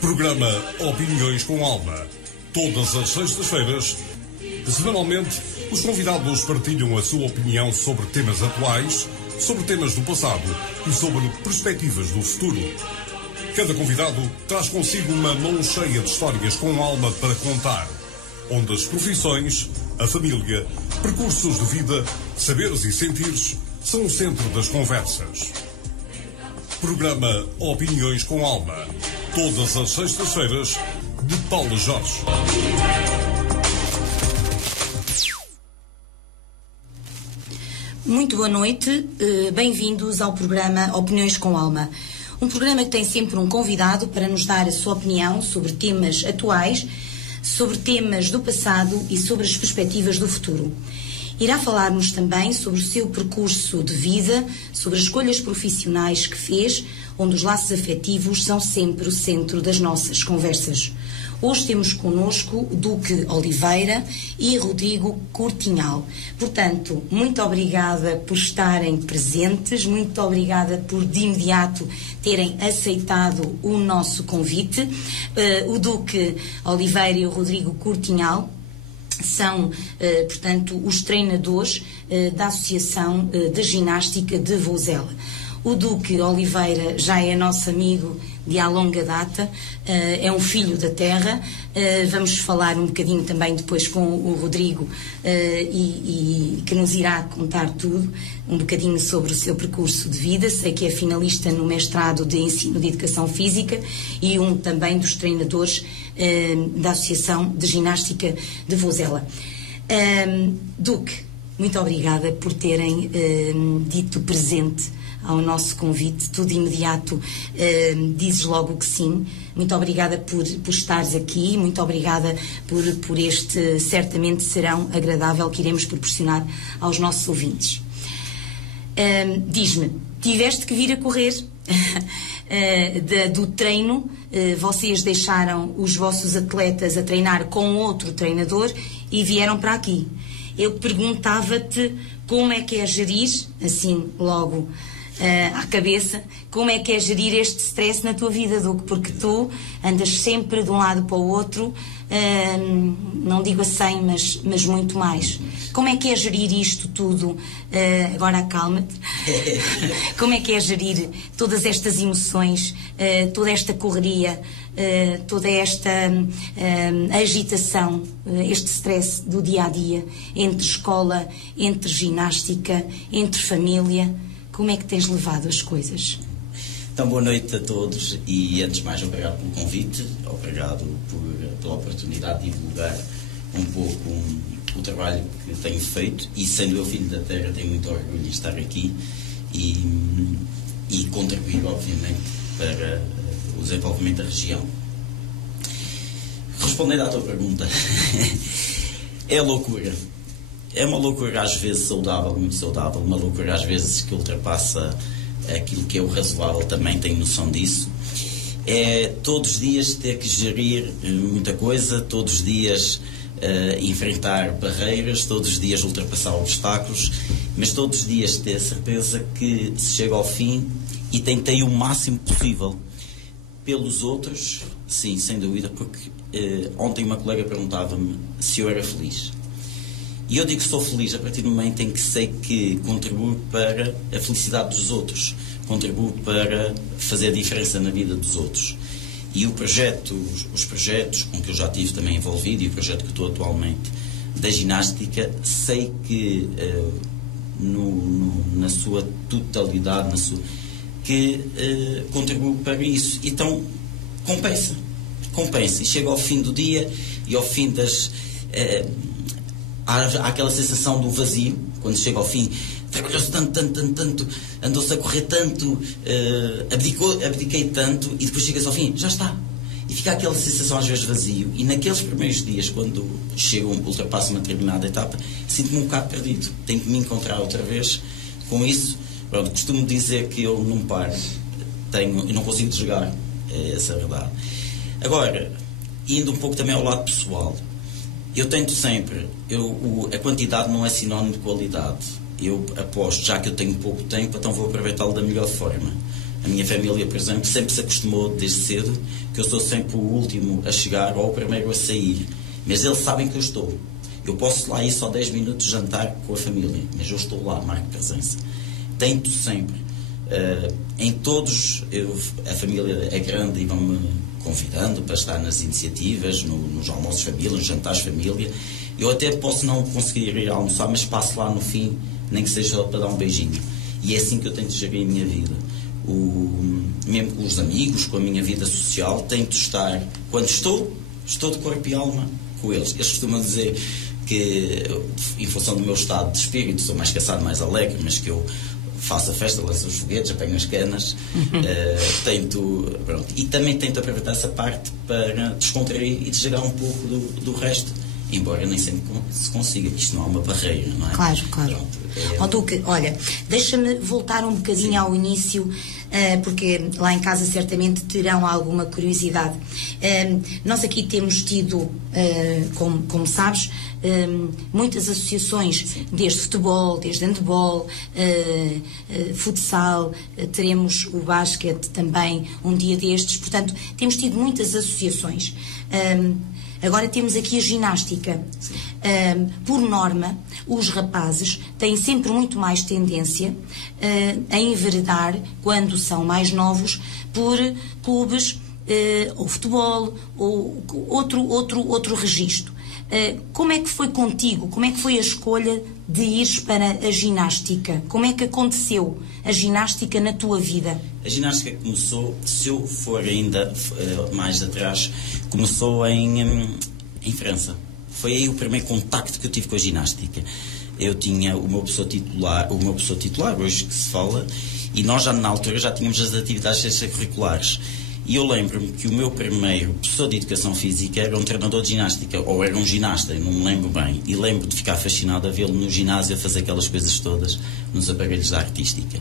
Programa Opiniões com Alma. Todas as sextas-feiras, semanalmente, os convidados partilham a sua opinião sobre temas atuais, sobre temas do passado e sobre perspectivas do futuro. Cada convidado traz consigo uma mão cheia de histórias com alma para contar, onde as profissões, a família, percursos de vida, saberes e sentires são o centro das conversas. Programa Opiniões com Alma. Todas as sextas-feiras, de Paulo Jorge. Muito boa noite, bem-vindos ao programa Opiniões com Alma. Um programa que tem sempre um convidado para nos dar a sua opinião sobre temas atuais, sobre temas do passado e sobre as perspectivas do futuro. Irá falar-nos também sobre o seu percurso de vida, sobre as escolhas profissionais que fez, onde os laços afetivos são sempre o centro das nossas conversas. Hoje temos connosco o Duque Oliveira e Rodrigo Curtinhal. Portanto, muito obrigada por estarem presentes, muito obrigada por de imediato terem aceitado o nosso convite. O Duque Oliveira e o Rodrigo Curtinhal são, portanto, os treinadores da Associação de Ginástica de Vozela. O Duque Oliveira já é nosso amigo de há longa data, é um filho da terra. Vamos falar um bocadinho também depois com o Rodrigo e que nos irá contar tudo, um bocadinho sobre o seu percurso de vida. Sei que é finalista no mestrado de Ensino de Educação Física e um também dos treinadores da Associação de Ginástica de Vozela. Duque, muito obrigada por terem dito presente ao nosso convite. Tu de imediato dizes logo que sim. Muito obrigada por estares aqui, muito obrigada por este certamente serão agradável que iremos proporcionar aos nossos ouvintes. Diz-me, tiveste que vir a correr do treino, vocês deixaram os vossos atletas a treinar com outro treinador e vieram para aqui. Eu perguntava-te como é que é gerir, assim logo à cabeça, como é que é gerir este stress na tua vida, Duque, porque tu andas sempre de um lado para o outro, não digo a 100, mas muito mais. Como é que é gerir isto tudo? Agora acalma-te. Como é que é gerir todas estas emoções, toda esta correria, toda esta agitação, este stress do dia-a-dia, entre escola, entre ginástica, entre família? Como é que tens levado as coisas? Então, boa noite a todos e, antes de mais, obrigado pelo convite, obrigado pela oportunidade de divulgar um pouco o trabalho que tenho feito e, sendo eu filho da terra, tenho muito orgulho de estar aqui e contribuir, obviamente, para o desenvolvimento da região. Respondendo à tua pergunta, é loucura. É uma loucura às vezes saudável, muito saudável, uma loucura às vezes que ultrapassa aquilo que é o razoável, também tenho noção disso. É todos os dias ter que gerir muita coisa, todos os dias enfrentar barreiras, todos os dias ultrapassar obstáculos, mas todos os dias ter a certeza que se chega ao fim e tentei o máximo possível pelos outros, sim, sem dúvida, porque ontem uma colega perguntava-me se eu era feliz. E eu digo que sou feliz a partir do momento em que sei que contribuo para a felicidade dos outros, contribuo para fazer a diferença na vida dos outros. E os projetos com que eu já estive também envolvido e o projeto que estou atualmente da ginástica, sei que na sua totalidade, contribuo para isso. Então, compensa. E chega ao fim do dia e ao fim das... Há aquela sensação do vazio, quando chega ao fim, trabalhou-se tanto, andou-se a correr tanto, abdiquei tanto, e depois chegas ao fim, já está. E fica aquela sensação às vezes vazio, e naqueles primeiros dias, quando ultrapasso uma determinada etapa, sinto-me um bocado perdido, tenho que me encontrar outra vez com isso. Pronto, costumo dizer que eu não paro, eu não consigo desligar, essa é a verdade. Agora, indo um pouco também ao lado pessoal, eu tento sempre, a quantidade não é sinónimo de qualidade. Eu aposto, já que eu tenho pouco tempo, então vou aproveitá-lo da melhor forma. A minha família, por exemplo, sempre se acostumou desde cedo que eu sou sempre o último a chegar ou o primeiro a sair. Mas eles sabem que eu estou. Eu posso lá ir só 10 minutos jantar com a família, mas eu estou lá, marco presença. Tento sempre. Em todos, a família é grande e vão-me convidando para estar nas iniciativas, nos almoços de família, nos jantares de família. Eu até posso não conseguir ir almoçar, mas passo lá no fim, nem que seja para dar um beijinho. E é assim que eu tento gerir a minha vida. Mesmo com os amigos, com a minha vida social, tento estar, quando estou de corpo e alma com eles. Eles costumam dizer que, em função do meu estado de espírito, sou mais cansado, mais alegre, mas que eu faço a festa, lanço os foguetes, apanho as canas, pronto. E também tento aproveitar essa parte para descontrair e desligar um pouco do resto, embora nem sempre se consiga, que isto não há uma barreira, não é? Claro. Duque, olha, deixa-me voltar um bocadinho ao início, porque lá em casa certamente terão alguma curiosidade. Nós aqui temos tido, como sabes, muitas associações, desde futebol, desde handball, futsal, teremos o basquete também um dia destes, portanto, temos tido muitas associações. Agora temos aqui a ginástica. Por norma, os rapazes têm sempre muito mais tendência a enveredar, quando são mais novos, por clubes ou futebol ou outro registro. Como é que foi contigo? Como é que foi a escolha de ires para a ginástica? Como é que aconteceu a ginástica na tua vida? A ginástica começou, se eu for ainda mais atrás, começou em França. Foi aí o primeiro contacto que eu tive com a ginástica. Eu tinha o meu professor titular, hoje que se fala, e nós já na altura já tínhamos as atividades extracurriculares. E eu lembro-me que o meu primeiro professor de Educação Física era um treinador de ginástica, ou era um ginasta, eu não me lembro bem. E lembro de ficar fascinado a vê-lo no ginásio a fazer aquelas coisas todas nos aparelhos da artística.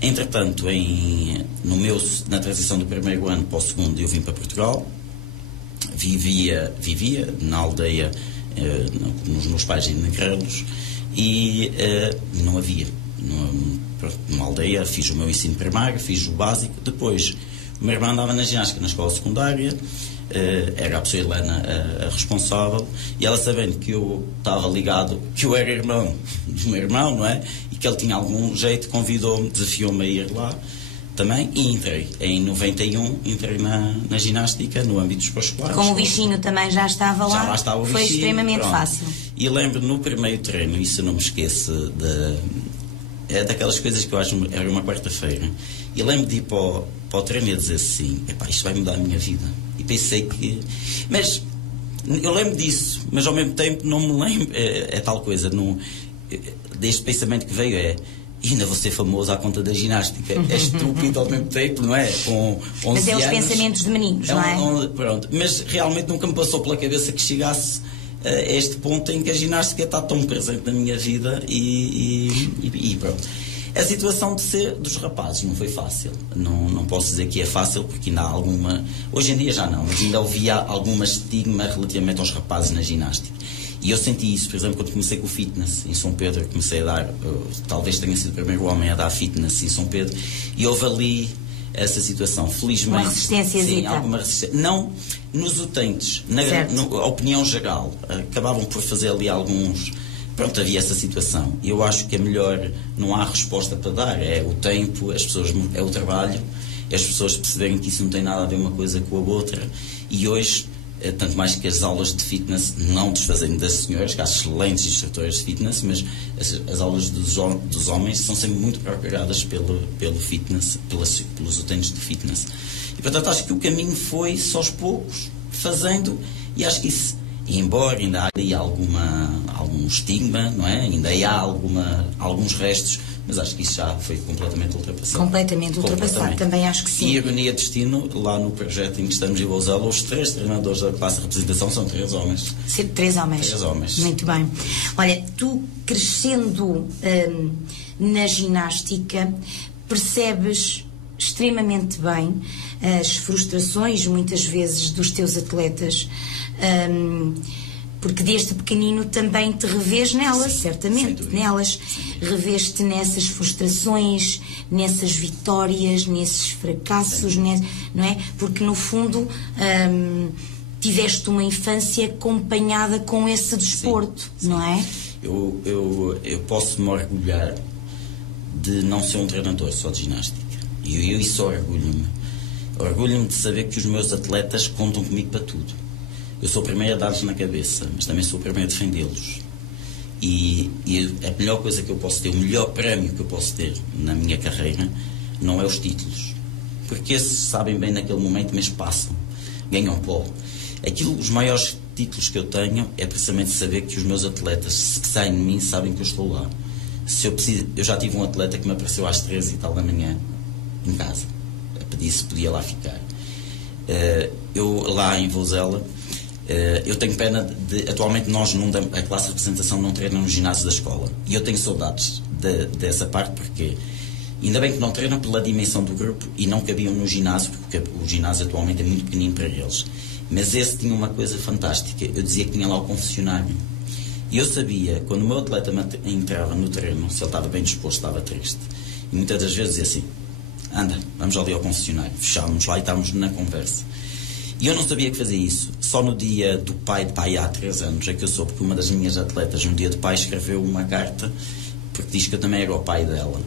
Entretanto, na transição do primeiro ano para o segundo, eu vim para Portugal, vivia na aldeia, nos meus pais em Negrelos, e não havia. Numa aldeia, fiz o meu ensino primário, fiz o básico, depois o meu irmão andava na ginástica na escola secundária, era a pessoa Helena a responsável, e ela, sabendo que eu estava ligado, que eu era irmão do meu irmão, não é? E que ele tinha algum jeito, convidou-me, desafiou-me a ir lá também, e entrei. Em 91, entrei na ginástica, no âmbito dos pré-escolares. Com o bichinho também já estava lá? Já lá estava o bichinho. Foi extremamente fácil. E lembro, no primeiro treino, isso eu não me esqueço, é daquelas coisas que eu acho, era uma quarta-feira, e lembro de ir para o treino e dizer assim, isto vai mudar a minha vida. E pensei que... Mas eu lembro disso, mas ao mesmo tempo não me lembro, é tal coisa, deste pensamento que veio ainda vou ser famoso à conta da ginástica. É estúpido ao mesmo tempo, não é? Com 11 mas é os anos, pensamentos de meninos, não é? Pronto. Mas realmente nunca me passou pela cabeça que chegasse a este ponto em que a ginástica está tão presente na minha vida e pronto. A situação dos rapazes não foi fácil. Não posso dizer que é fácil, porque ainda há alguma... Hoje em dia já não, mas ainda havia alguma estigma relativamente aos rapazes na ginástica. E eu senti isso, por exemplo, quando comecei com o fitness em São Pedro. Comecei a dar, talvez tenha sido o primeiro homem a dar fitness em São Pedro, e houve ali essa situação, felizmente. Uma resistência. Sim, alguma resistência. Não nos utentes, a opinião geral. Acabavam por fazer ali alguns... Pronto, havia essa situação. E eu acho que é melhor, não há resposta para dar. É o tempo, é o trabalho, é as pessoas perceberem que isso não tem nada a ver uma coisa com a outra. E hoje, tanto mais que as aulas de fitness, não desfazendo das senhoras, que há excelentes instrutores de fitness, mas as aulas dos homens são sempre muito procuradas pelo fitness, pelos utentes de fitness. E portanto acho que o caminho foi só aos poucos, fazendo, e acho que isso, embora ainda há aí algum estigma, não é? Ainda há alguns restos, mas acho que isso já foi completamente ultrapassado. Completamente ultrapassado, também acho que sim. E ironia de destino, lá no projeto em que estamos em Lousela, os 3 treinadores da classe de representação são 3 homens. 3 homens. 3 homens. Muito bem. Olha, tu crescendo na ginástica, percebes extremamente bem as frustrações, muitas vezes, dos teus atletas. porque desde pequenino também te revês nelas, certamente, nelas. Revês-te nessas frustrações, nessas vitórias, nesses fracassos, não é? Porque, no fundo, tiveste uma infância acompanhada com esse desporto, não é? Eu posso me orgulhar de não ser um treinador só de ginástica. E eu isso orgulho-me. Orgulho-me de saber que os meus atletas contam comigo para tudo. Eu sou o primeiro a dar-lhes na cabeça, mas também sou o primeiro a defendê-los. E a melhor coisa que eu posso ter, o melhor prémio que eu posso ter na minha carreira, não é os títulos. Porque esses sabem bem naquele momento, mas passam. Ganham pó. Os maiores títulos que eu tenho é precisamente saber que os meus atletas, se saem de mim, sabem que eu estou lá. Eu já tive um atleta que me apareceu às 13 e tal da manhã, em casa, a pedir se podia lá ficar. Eu lá em Vozela, eu tenho pena de... Atualmente nós, a classe de representação não treina no ginásio da escola. E eu tenho saudades dessa parte, porque ainda bem que não treinam pela dimensão do grupo e não cabiam no ginásio, porque o ginásio atualmente é muito pequenino para eles. Mas esse tinha uma coisa fantástica. Eu dizia que tinha lá o confessionário. E eu sabia, quando o meu atleta entrava no treino, se ele estava bem disposto, estava triste. E muitas das vezes dizia assim: anda, vamos ali ao confessionário. Fechávamos lá e estávamos na conversa. E eu não sabia que fazia isso. Só no dia do pai há 3 anos é que eu soube que uma das minhas atletas, no dia do pai, escreveu uma carta porque diz que eu também era o pai dela.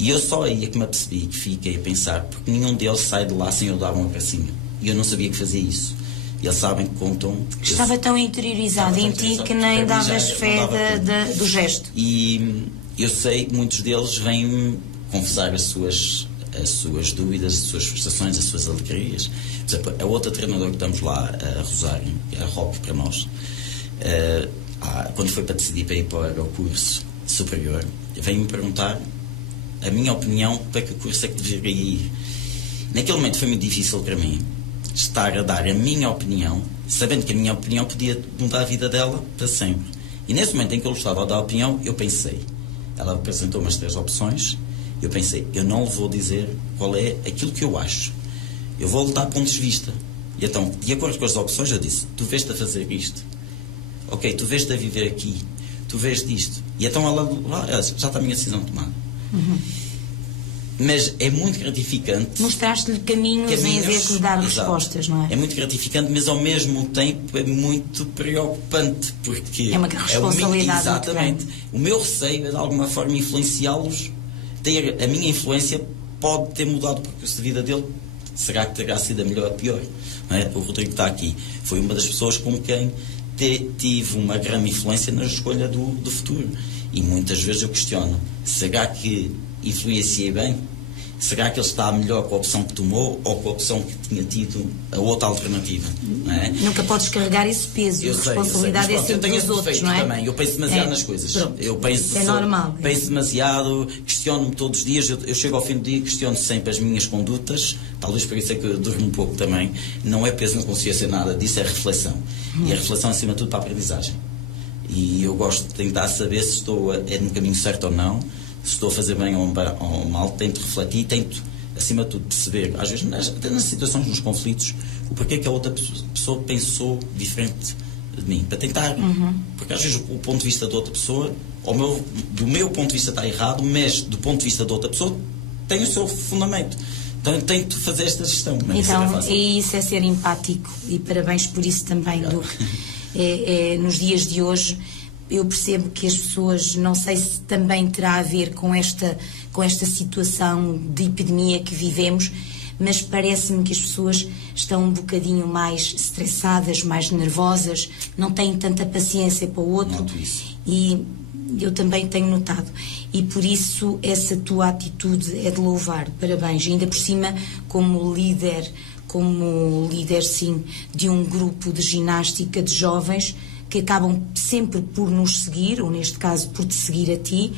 E eu só aí é que me apercebi, que fiquei a pensar, porque nenhum deles sai de lá sem eu dar um abracinho. E eu não sabia que fazia isso. E eles sabem que contam... Estava tão interiorizado em ti que nem davas fé do gesto. E eu sei que muitos deles vêm confessar as suas dúvidas, as suas frustrações, as suas alegrias. Por exemplo, a outra treinadora que estamos lá, a Rosário, a Roque para nós, quando foi para decidir para ir para o curso superior, veio-me perguntar a minha opinião para que curso é que deveria ir. Naquele momento foi muito difícil para mim estar a dar a minha opinião, sabendo que a minha opinião podia mudar a vida dela para sempre. E nesse momento em que eu estava a dar a opinião, eu pensei, ela apresentou umas 3 opções, eu pensei, eu não vou dizer qual é aquilo que eu acho, eu vou dar pontos de vista. E então, de acordo com as opções, eu disse, tu vês-te a fazer isto, ok, tu vês-te a viver aqui, tu vês disto. E então ela já está a minha decisão tomada. Mas é muito gratificante. Mostraste-lhe caminhos em vez de lhe dar respostas, não é? É muito gratificante, mas ao mesmo tempo é muito preocupante, porque é uma responsabilidade. Exatamente. O meu receio é de alguma forma influenciá-los. A minha influência pode ter mudado o percurso de vida dele. Será que terá sido a melhor ou a pior? Não é? O Rodrigo está aqui. Foi uma das pessoas com quem tive uma grande influência na escolha do futuro. E muitas vezes eu questiono, será que influenciei bem? Será que ele está melhor com a opção que tomou ou com a opção que tinha tido a outra alternativa? Não é? Nunca podes carregar esse peso. A responsabilidade é sempre dos outros, não é? Também. Eu penso demasiado nas coisas. É normal. Penso demasiado, questiono-me todos os dias. Eu chego ao fim do dia e questiono sempre as minhas condutas. Talvez por isso é que eu durmo um pouco também. Não é peso na consciência nada disso, é reflexão. E a reflexão, acima de tudo, para a aprendizagem. E eu gosto de tentar saber se estou no caminho certo ou não, se estou a fazer bem ou mal. Tento refletir e tento, acima de tudo, perceber, às vezes, até nas situações, nos conflitos, o porquê que a outra pessoa pensou diferente de mim. Para tentar, porque às vezes o ponto de vista da outra pessoa, do meu ponto de vista está errado, mas do ponto de vista da outra pessoa tem o seu fundamento. Então eu tento fazer esta gestão. Então, isso é ser empático, e parabéns por isso também, nos dias de hoje. Eu percebo que as pessoas, não sei se também terá a ver com esta situação de epidemia que vivemos, mas parece-me que as pessoas estão um bocadinho mais estressadas, mais nervosas, não têm tanta paciência para o outro. Noto isso. E eu também tenho notado. E por isso essa tua atitude é de louvar. Parabéns. E ainda por cima, como líder, sim, de um grupo de ginástica de jovens que acabam sempre por nos seguir, ou neste caso por te seguir a ti,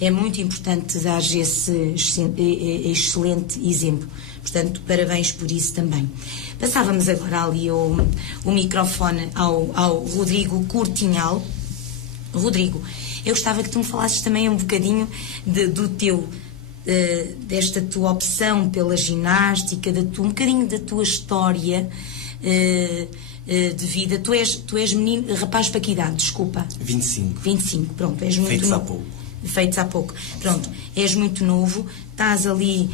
é muito importante dar esse excelente exemplo. Portanto, parabéns por isso também. Passávamos agora ali o microfone ao Rodrigo Cortinhal. Rodrigo, eu gostava que tu me falasses também um bocadinho desta tua opção pela ginástica, um bocadinho da tua história, de vida. Tu és menino, rapaz para que idade? Desculpa. 25. 25, pronto, és muito Feitos novo. há pouco. Feitos há pouco. Pronto, és muito novo, estás ali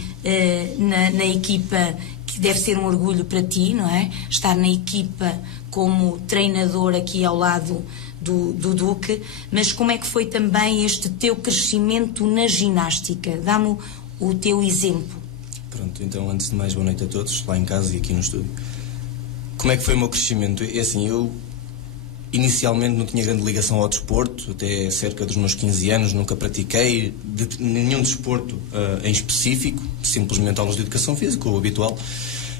na equipa, que deve ser um orgulho para ti, não é? Estar na equipa como treinador aqui ao lado do Duque, mas como é que foi também este teu crescimento na ginástica? Dá-me o teu exemplo. Pronto, então antes de mais, boa noite a todos, lá em casa e aqui no estúdio. Como é que foi o meu crescimento? É assim, eu inicialmente não tinha grande ligação ao desporto, até cerca dos meus 15 anos nunca pratiquei nenhum desporto em específico, simplesmente aulas de educação física, o habitual.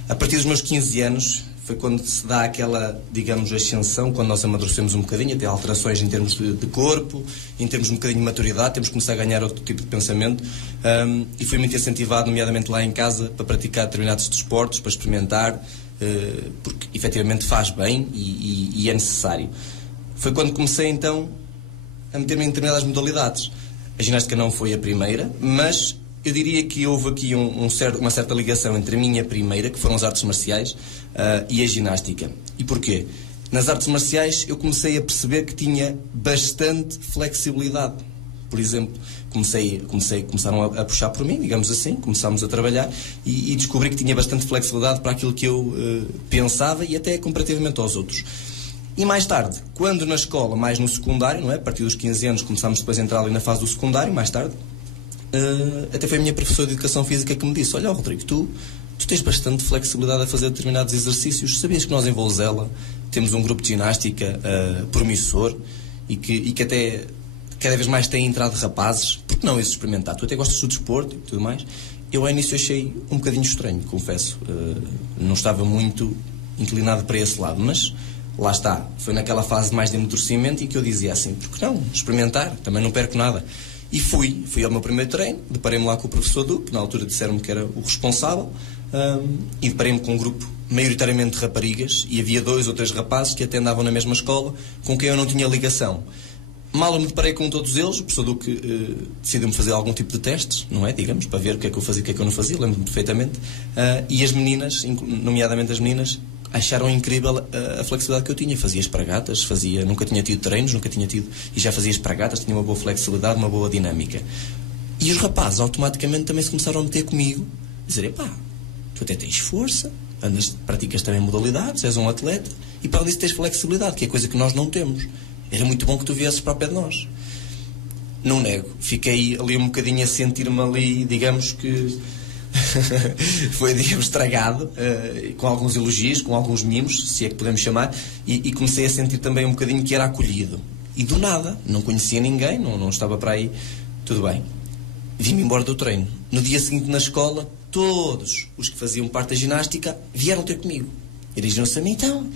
A partir dos meus 15 anos foi quando se dá aquela, digamos, ascensão, quando nós amadurecemos um bocadinho, até alterações em termos de corpo, em termos um bocadinho de maturidade, temos que começar a ganhar outro tipo de pensamento, e fui muito incentivado, nomeadamente lá em casa, para praticar determinados desportos, para experimentar, porque efetivamente faz bem e é necessário. Foi quando comecei então a meter-me em determinadas modalidades. A ginástica não foi a primeira, mas eu diria que houve aqui uma certa ligação entre a minha primeira, que foram as artes marciais, e a ginástica. E porquê? Nas artes marciais eu comecei a perceber que tinha bastante flexibilidade. Por exemplo, começaram a puxar por mim, digamos assim, começámos a trabalhar e descobri que tinha bastante flexibilidade para aquilo que eu pensava e até comparativamente aos outros. E mais tarde, quando na escola, mais no secundário, não é? A partir dos 15 anos começámos depois a entrar ali na fase do secundário, mais tarde, até foi a minha professora de educação física que me disse: olha, Rodrigo, tu tens bastante flexibilidade a fazer determinados exercícios. Sabias que nós em Vouzela temos um grupo de ginástica promissor e que até cada vez mais têm entrado rapazes? Por que não isso experimentar? Tu até gostas do desporto e tudo mais. Eu ao início achei um bocadinho estranho, confesso. Não estava muito inclinado para esse lado, mas lá está. Foi naquela fase mais de amadurecimento em que eu dizia assim: por que não experimentar? Também não perco nada. E fui ao meu primeiro treino, deparei-me lá com o professor Duque, na altura disseram-me que era o responsável, e deparei-me com um grupo maioritariamente de raparigas, e havia 2 ou 3 rapazes que até andavam na mesma escola, com quem eu não tinha ligação. Mal eu me deparei com todos eles, o professor Duque decidiu-me fazer algum tipo de testes, não é, digamos, para ver o que é que eu fazia e o que é que eu não fazia, lembro-me perfeitamente, e as meninas, nomeadamente as meninas, acharam incrível a flexibilidade que eu tinha. Fazia espargatas, nunca tinha tido treinos, e já fazia espargatas, tinha uma boa flexibilidade, uma boa dinâmica. E os rapazes automaticamente também se começaram a meter comigo, dizer: epá, tu até tens força, praticas também modalidades, és um atleta, e para disso tens flexibilidade, que é coisa que nós não temos. Era muito bom que tu viesses para o pé de nós. Não nego, fiquei ali um bocadinho a sentir-me ali, digamos que foi, digamos, estragado, com alguns elogios, com alguns mimos, se é que podemos chamar, e comecei a sentir também um bocadinho que era acolhido. E do nada, não conhecia ninguém, não estava para aí, tudo bem. Vim-me embora do treino. No dia seguinte na escola, todos os que faziam parte da ginástica vieram ter comigo. E dirigiram-se a mim: então,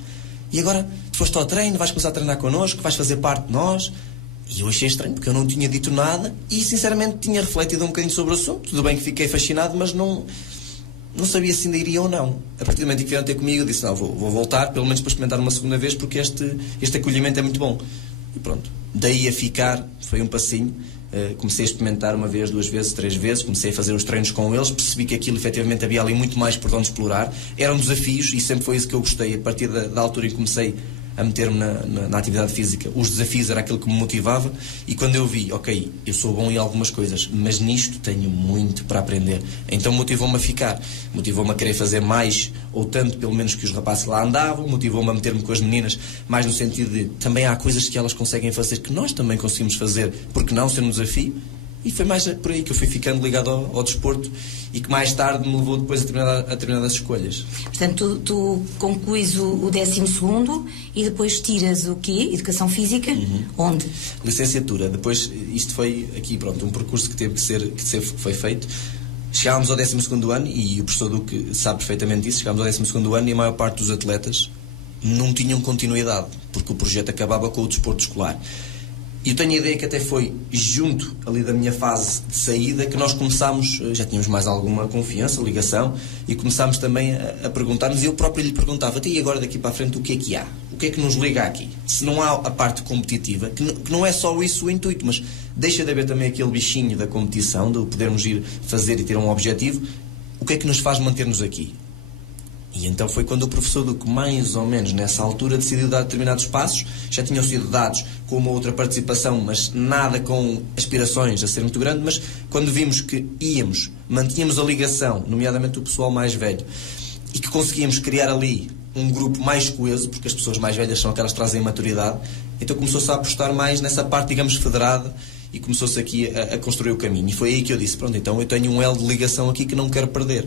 e agora tu foste ao treino, vais começar a treinar connosco, vais fazer parte de nós? E eu achei estranho, porque eu não tinha dito nada e, sinceramente, tinha refletido um bocadinho sobre o assunto. Tudo bem que fiquei fascinado, mas não sabia se ainda iria ou não. A partir do momento em que vieram ter comigo, eu disse: não, vou voltar, pelo menos para experimentar uma segunda vez, porque este acolhimento é muito bom. E pronto. Daí a ficar, foi um passinho. Comecei a experimentar 1 vez, 2 vezes, 3 vezes. Comecei a fazer os treinos com eles. Percebi que aquilo, efetivamente, havia ali muito mais por onde explorar. Eram desafios e sempre foi isso que eu gostei. A partir da altura em que comecei a meter-me na atividade física, os desafios era aquilo que me motivava, e quando eu vi, ok, eu sou bom em algumas coisas, mas nisto tenho muito para aprender, então motivou-me a ficar, motivou-me a querer fazer mais, ou tanto pelo menos que os rapazes lá andavam, motivou-me a meter-me com as meninas, mais no sentido de, também há coisas que elas conseguem fazer que nós também conseguimos fazer, porque não ser um desafio. E foi mais por aí que eu fui ficando ligado ao desporto, e que mais tarde me levou depois a determinadas escolhas. Portanto, tu concluís o 12º e depois tiras o quê? Educação Física? Onde? Licenciatura. Depois, isto foi aqui, pronto, um percurso que teve que foi feito. Chegámos ao 12º ano, e o professor Duque sabe perfeitamente isso, chegámos ao 12º ano e a maior parte dos atletas não tinham continuidade, porque o projeto acabava com o desporto escolar. E eu tenho a ideia que até foi junto ali da minha fase de saída que nós começámos, já tínhamos mais alguma confiança, ligação, e começámos também a perguntar-nos, e eu próprio lhe perguntava: e agora daqui para a frente o que é que há? O que é que nos liga aqui? Se não há a parte competitiva, que não é só isso o intuito, mas deixa de haver também aquele bichinho da competição, de podermos ir fazer e ter um objetivo, o que é que nos faz manter-nos aqui? E então foi quando o professor Duque, mais ou menos nessa altura, decidiu dar determinados passos. Já tinham sido dados com uma outra participação, mas nada com aspirações a ser muito grande. Mas quando vimos que mantínhamos a ligação, nomeadamente o pessoal mais velho, e que conseguíamos criar ali um grupo mais coeso, porque as pessoas mais velhas são aquelas que trazem maturidade, então começou-se a apostar mais nessa parte, digamos, federada, e começou-se aqui a construir o caminho. E foi aí que eu disse, pronto, então eu tenho um elo de ligação aqui que não quero perder.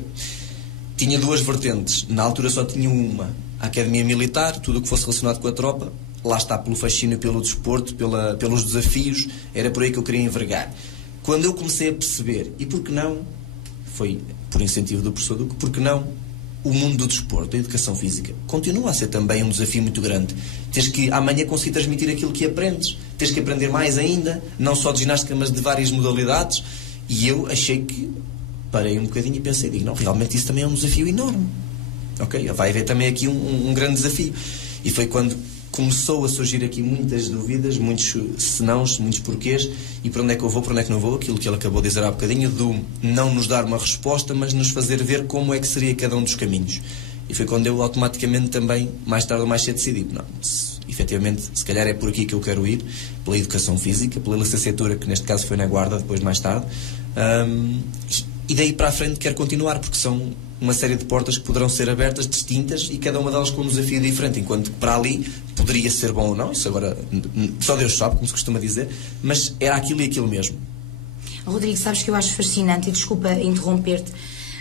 Tinha duas vertentes. Na altura só tinha uma, a Academia Militar, tudo o que fosse relacionado com a tropa. Lá está, pelo fascínio, pelo desporto, pelos desafios, era por aí que eu queria envergar. Quando eu comecei a perceber, e por que não, foi por incentivo do professor Duque, por que não o mundo do desporto, a educação física, continua a ser também um desafio muito grande. Tens que amanhã conseguir transmitir aquilo que aprendes, tens que aprender mais ainda, não só de ginástica, mas de várias modalidades. E eu achei que parei um bocadinho e pensei, digo, não, realmente isso também é um desafio enorme. Ok? Vai haver também aqui um grande desafio. E foi quando começou a surgir aqui muitas dúvidas, muitos senãos, muitos porquês, e para onde é que eu vou, para onde é que não vou, aquilo que ele acabou de dizer há bocadinho, do não nos dar uma resposta, mas nos fazer ver como é que seria cada um dos caminhos. E foi quando eu automaticamente também, mais tarde ou mais cedo, decidi, não, efetivamente, se calhar é por aqui que eu quero ir, pela educação física, pela licenciatura, que neste caso foi na Guarda, depois mais tarde, e daí para a frente quero continuar, porque são uma série de portas que poderão ser abertas, distintas, e cada uma delas com um desafio diferente, enquanto que para ali poderia ser bom ou não, isso agora só Deus sabe, como se costuma dizer, mas era aquilo e aquilo mesmo. Rodrigo, sabes que eu acho fascinante, e desculpa interromper-te,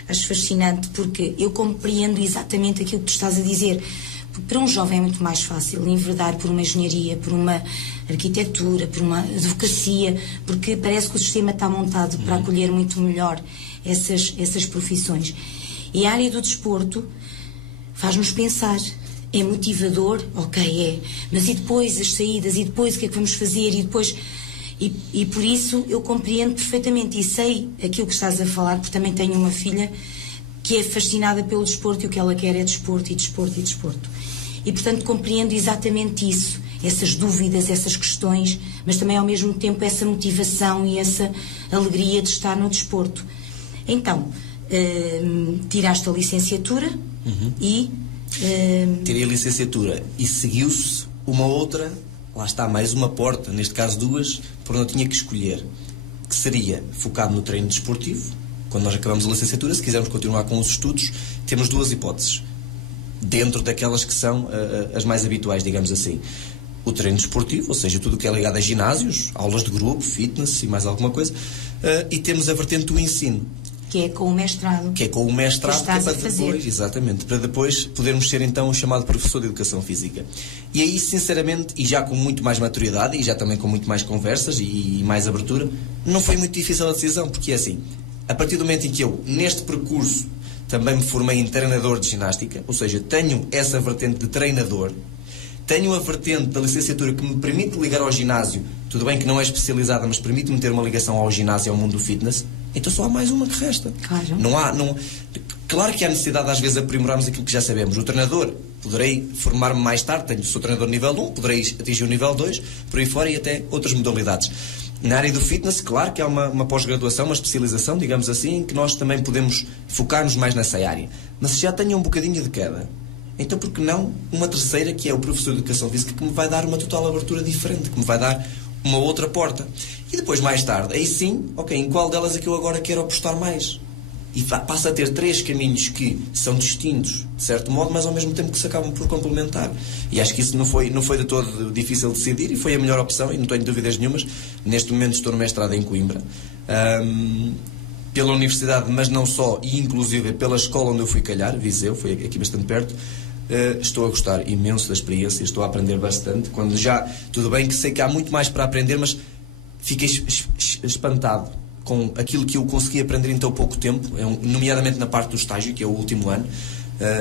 acho fascinante porque eu compreendo exatamente aquilo que tu estás a dizer. Porque para um jovem é muito mais fácil enverdar por uma engenharia, por uma arquitetura, por uma advocacia, porque parece que o sistema está montado para acolher muito melhor essas profissões. E a área do desporto faz-nos pensar. É motivador? Ok, é. Mas e depois as saídas? E depois o que é que vamos fazer? E depois... E por isso eu compreendo perfeitamente e sei aquilo que estás a falar, porque também tenho uma filha que é fascinada pelo desporto e o que ela quer é desporto e desporto e desporto. E, portanto, compreendo exatamente isso, essas dúvidas, essas questões, mas também, ao mesmo tempo, essa motivação e essa alegria de estar no desporto. Então, tiraste a licenciatura e... Tirei a licenciatura e seguiu-se uma outra, lá está, mais uma porta, neste caso duas, por onde eu tinha que escolher, que seria focado no treino desportivo. Quando nós acabamos a licenciatura, se quisermos continuar com os estudos, temos duas hipóteses, dentro daquelas que são as mais habituais, digamos assim. O treino desportivo, ou seja, tudo o que é ligado a ginásios, aulas de grupo, fitness e mais alguma coisa, e temos a vertente do ensino. Que é com o mestrado. Que é com o mestrado, que é para fazer. depois, exatamente, para depois podermos ser então o chamado professor de educação física. E aí, sinceramente, e já com muito mais maturidade, e já também com muito mais conversas e mais abertura, não foi muito difícil a decisão, porque é assim, a partir do momento em que eu, neste percurso, também me formei em treinador de ginástica, ou seja, tenho essa vertente de treinador, tenho a vertente da licenciatura que me permite ligar ao ginásio, tudo bem que não é especializada, mas permite-me ter uma ligação ao ginásio e ao mundo do fitness, então só há mais uma que resta. Claro. Claro que há necessidade às vezes de aprimorarmos aquilo que já sabemos. O treinador, poderei formar-me mais tarde, sou treinador nível 1, poderei atingir o nível 2, por aí fora, e até outras modalidades. Na área do fitness, claro que há uma pós-graduação, uma especialização, digamos assim, em que nós também podemos focar-nos mais nessa área. Mas se já tenho um bocadinho de cada, então por que não uma terceira, que é o professor de educação física, que me vai dar uma total abertura diferente, que me vai dar uma outra porta. E depois, mais tarde, aí sim, ok, em qual delas é que eu agora quero apostar mais? E passa a ter 3 caminhos que são distintos, de certo modo, mas ao mesmo tempo que se acabam por complementar. E acho que isso não foi de todo difícil de decidir, e foi a melhor opção, e não tenho dúvidas nenhumas. Neste momento estou no mestrado em Coimbra, pela universidade, mas não só, e inclusive pela escola onde eu fui calhar, Viseu, foi aqui bastante perto. Estou a gostar imenso da experiência, estou a aprender bastante, quando já, tudo bem que sei que há muito mais para aprender, mas fiquei espantado com aquilo que eu consegui aprender em tão pouco tempo, nomeadamente na parte do estágio, que é o último ano.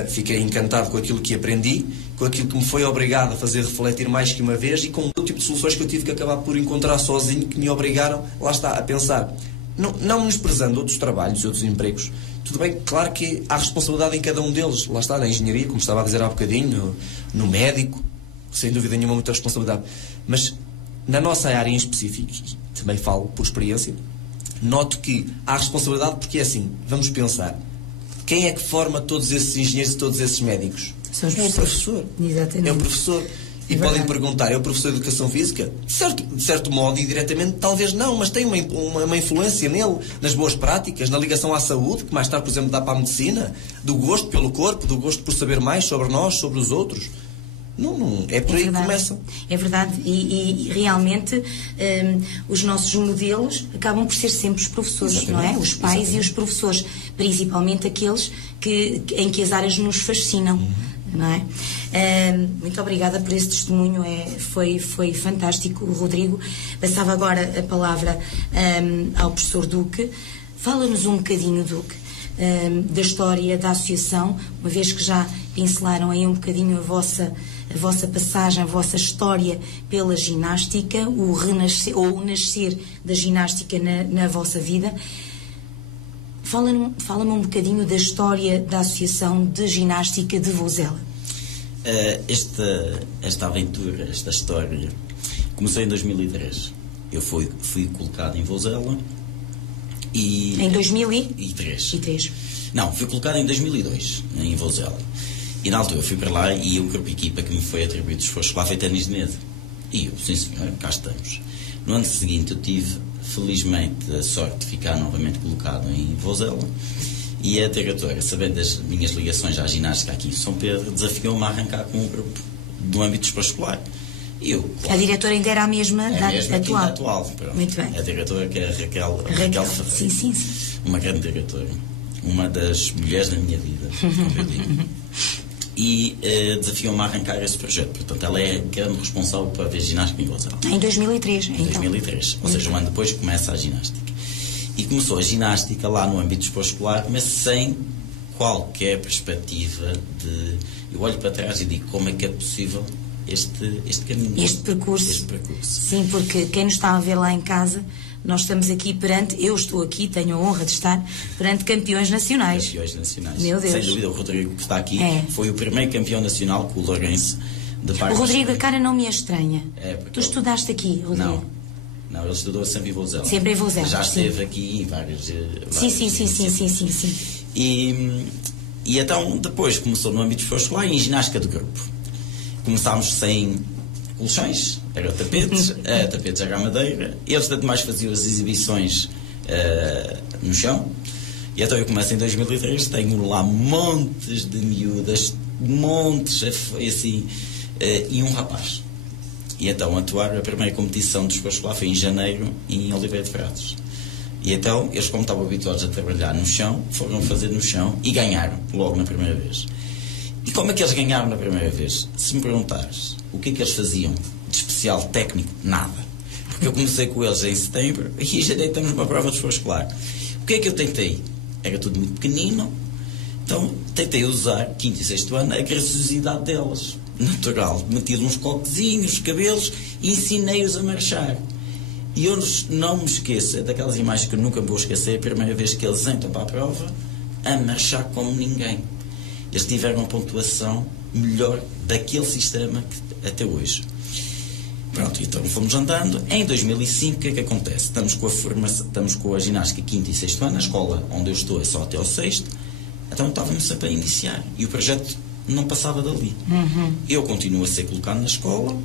Fiquei encantado com aquilo que aprendi, com aquilo que me foi obrigado a fazer refletir mais que uma vez, e com todo tipo de soluções que eu tive que acabar por encontrar sozinho, que me obrigaram, lá está, a pensar, não menosprezando outros trabalhos e outros empregos. Tudo bem, claro que há responsabilidade em cada um deles, lá está, na engenharia, como estava a dizer há bocadinho, no médico, sem dúvida nenhuma, muita responsabilidade. Mas na nossa área em específico, também falo por experiência, noto que há responsabilidade, porque é assim, vamos pensar, quem é que forma todos esses engenheiros e todos esses médicos? São os É o professor. Exatamente. É o professor. E podem perguntar, é o professor de Educação Física? De certo modo e diretamente, talvez não, mas tem uma influência nele, nas boas práticas, na ligação à saúde, que mais tarde, por exemplo, dá para a medicina, do gosto pelo corpo, do gosto por saber mais sobre nós, sobre os outros. Não, é por aí que começa. É verdade, e realmente os nossos modelos acabam por ser sempre os professores, exatamente, não é? Os pais, exatamente, e os professores, principalmente aqueles em que as áreas nos fascinam. Não é? Muito obrigada por esse testemunho, foi fantástico, Rodrigo. Passava agora a palavra ao professor Duque. Fala-nos um bocadinho, Duque, da história da associação, uma vez que já pincelaram aí um bocadinho a vossa passagem, a vossa história pela ginástica, o nascer da ginástica na vossa vida. Fala-me um bocadinho da história da Associação de Ginástica de Vozela. Esta aventura, esta história, comecei em 2003. Eu fui colocado em Vozela e... Em 2003? Não, fui colocado em 2002, em Vozela. E na altura eu fui para lá e o grupo de equipa que me foi atribuído esforço escolar foi ténis de mesa. E eu, sim senhor, cá estamos. No ano seguinte eu tive, felizmente, a sorte de ficar novamente colocado em Vozela, e a diretora, sabendo das minhas ligações à ginástica aqui em São Pedro, desafiou-me a arrancar com um grupo do âmbito escolar. E eu, claro, a diretora ainda era a mesma atual. Muito bem. A diretora, que é a Raquel Ferreira. Sim. Uma grande diretora. Uma das mulheres da minha vida, como eu digo. E desafiou-me a arrancar esse projeto. Portanto, ela é grande responsável para ver ginástica em Vozela. Em 2003, então. Em 2003. Ou seja, um ano depois começa a ginástica. E começou a ginástica lá no âmbito escolar, mas sem qualquer perspectiva de... Eu olho para trás e digo, como é que é possível este caminho? Este percurso. Sim, porque quem nos está a ver lá em casa, nós estamos aqui eu estou aqui, tenho a honra de estar perante campeões nacionais. Campeões nacionais. Meu Deus. Sem dúvida, o Rodrigo que está aqui foi o primeiro campeão nacional com o Lourenço de Parque. O Rodrigo, a cara não me é estranha. Tu estudaste aqui, Rodrigo? Não, ele estudou sempre em Vozela. Sempre em Vozela. Já esteve aqui em vários Sim. E então, depois começou no âmbito escolar e em ginástica de grupo. Começámos sem colchões, era tapetes à madeira. Eles, tanto mais, faziam as exibições no chão. E então eu começo em 2003, tenho lá montes de miúdas, assim, e um rapaz. E então a primeira competição de desporto escolar foi em janeiro, em Oliveira de Frades. E então, eles, como estavam habituados a trabalhar no chão, foram fazer no chão e ganharam logo na primeira vez. E como é que eles ganharam na primeira vez? Se me perguntares o que é que eles faziam de especial técnico, nada. Porque eu comecei com eles em setembro e em janeiro estamos numa prova de desporto escolar. O que é que eu tentei? Era tudo muito pequenino, então tentei usar, 5º e 6º ano, a graciosidade delas. Natural, meti-lhe uns coquezinhos, cabelos e ensinei-os a marchar. E eu não me esqueço, é daquelas imagens que eu nunca me vou esquecer, a primeira vez que eles entram para a prova a marchar como ninguém. Eles tiveram uma pontuação melhor daquele sistema que até hoje. Pronto, então fomos andando. Em 2005, o que é que acontece? Estamos com a ginástica 5º e 6º ano, a escola onde eu estou é só até ao 6º, então estávamos sempre a iniciar. E o projeto não passava dali. Eu continuo a ser colocado na escola.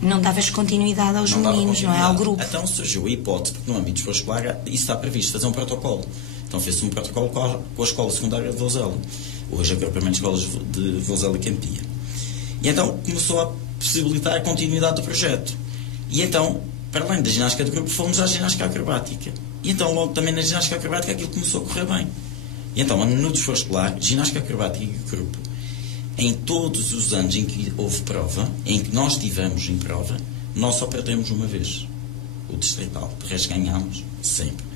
Não davas continuidade aos meninos, não é? Ao grupo. Então surgiu a hipótese, porque no âmbito escolar isso está previsto, fazer um protocolo. Então fez-se um protocolo com a escola secundária de Vozela. Hoje agrupamento de escolas de Vozela e Campia. E então começou a possibilitar a continuidade do projeto. E então, para além da ginástica de grupo, fomos à ginástica acrobática. E então logo também na ginástica acrobática aquilo começou a correr bem. E então, no desporto escolar, ginástica acrobática e grupo, em todos os anos em que houve prova, em que nós estivemos em prova, nós só perdemos uma vez o distrital. De resto ganhámos sempre.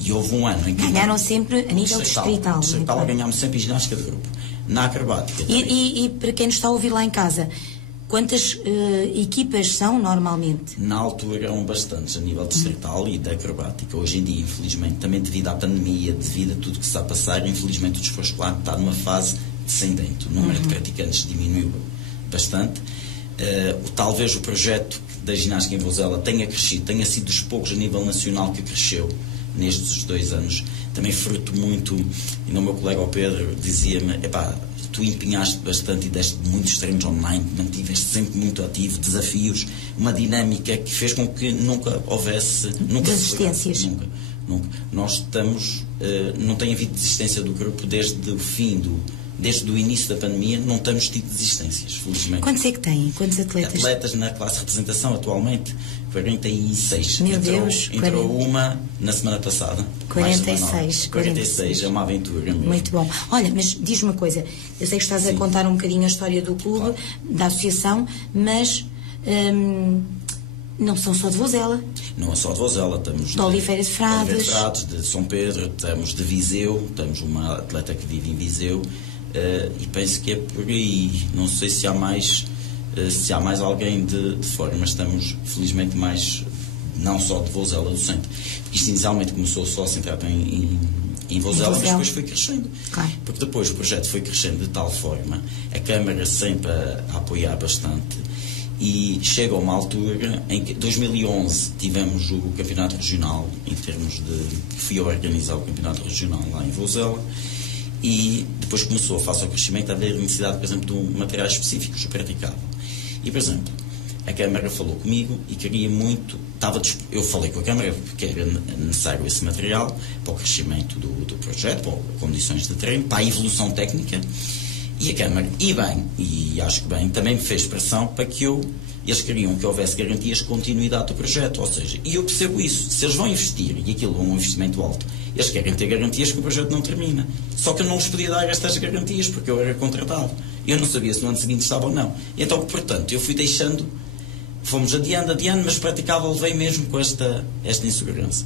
E houve um ano em que... Ganharam sempre a nível distrital. No distrital ganhámos sempre em ginástica de grupo. Na acrobática. E para quem nos está a ouvir lá em casa, quantas equipas são normalmente? Na altura eram bastantes a nível distrital e da acrobática. Hoje em dia, infelizmente, também devido à pandemia, devido a tudo que se está a passar, infelizmente o desporto escolar está numa fase descendente. O número de praticantes diminuiu bastante. Talvez o projeto da ginástica em Vozela tenha crescido, tenha sido dos poucos a nível nacional que cresceu nestes 2 anos, também fruto muito, e o meu colega o Pedro dizia-me, tu empenhaste bastante e deste muitos treinos online, mantiveste sempre muito ativo, desafios, uma dinâmica que fez com que nunca houvesse... Desistências. Nunca. Nós estamos... não tem havido desistência do grupo desde o início da pandemia, não temos tido desistências, felizmente. Quantos é que têm? Quantos atletas? Atletas na classe de representação atualmente, 46. Meu Deus, entrou uma na semana passada. 46. É uma aventura mesmo. Muito bom. Olha, mas diz-me uma coisa, eu sei que estás a contar um bocadinho a história do clube, claro, da associação, mas não são só de Vozela. Não é só de Vozela, estamos de Oliveira de Frades, de São Pedro, estamos de Viseu, temos uma atleta que vive em Viseu, e penso que é por aí. Não sei se há mais alguém de fora, mas estamos felizmente mais, não só de Vozela, do centro. Isto inicialmente começou só centrado em Vozela, mas depois foi crescendo. Claro. Porque depois o projeto foi crescendo de tal forma, a Câmara sempre a apoiar bastante, e chega a uma altura em que, em 2011, tivemos o campeonato regional, em termos de... fui eu a organizar o campeonato regional lá em Vozela, e depois começou, face ao crescimento, a haver necessidade, por exemplo, de materiais específicos, o praticável. E, por exemplo, a Câmara falou comigo e queria muito... eu falei com a Câmara porque era necessário esse material para o crescimento do projeto, para condições de treino, para a evolução técnica. E a Câmara, e acho que bem, também me fez pressão para que eles queriam que houvesse garantias de continuidade do projeto. Ou seja, e eu percebo isso. Se eles vão investir, e aquilo é um investimento alto, eles querem ter garantias que o projeto não termina. Só que eu não lhes podia dar estas garantias porque eu era contratado. Eu não sabia se no ano seguinte estava ou não. E então, portanto, eu fui deixando, fomos adiando, mas o praticável veio mesmo com esta insegurança.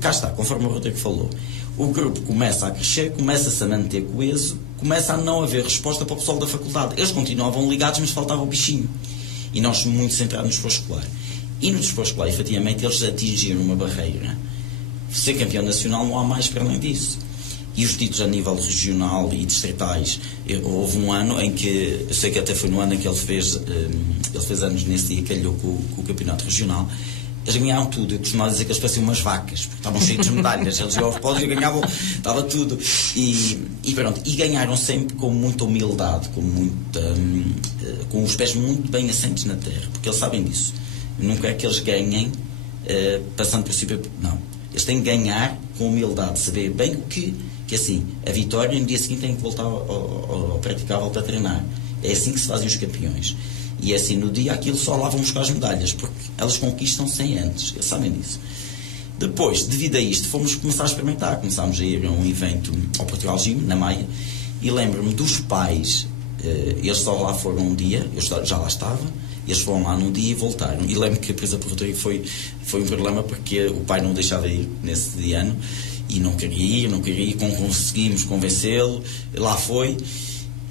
Cá está, conforme o Rodrigo falou, o grupo começa a crescer, começa-se a manter coeso, começa a não haver resposta para o pessoal da faculdade. Eles continuavam ligados, mas faltava o bichinho. E nós muito centrados no desporto escolar. E no desporto escolar, efetivamente, eles atingiram uma barreira. Ser campeão nacional não há mais para além disso. E os títulos a nível regional e distritais, houve um ano em que, eu sei que até foi no ano em que ele fez anos nesse dia, calhou com o campeonato regional. Eles ganharam tudo. Eu costumava dizer que eles pareciam umas vacas, porque estavam cheios de medalhas. Eles iam ao pódio e ganhavam, estava tudo. E pronto. E ganharam sempre com muita humildade, com os pés muito bem assentes na terra, porque eles sabem disso. Nunca é que eles ganhem passando por cima. Não. Eles têm que ganhar com humildade, saber bem o que assim, a vitória no dia seguinte tem que voltar ao praticável para treinar. É assim que se fazem os campeões. E é assim, no dia aquilo só lá vão buscar as medalhas, porque elas conquistam sem antes, eles sabem disso. Depois, devido a isto, fomos começar a experimentar. Começámos a ir a um evento ao Portugal Gym, na Maia, e lembro-me dos pais, eles só lá foram um dia, eu já lá estava, eles foram lá num dia e voltaram. E lembro que, por exemplo, o Rodrigo foi um problema porque o pai não deixava ir nesse ano, e não queria ir, conseguimos convencê-lo, lá foi,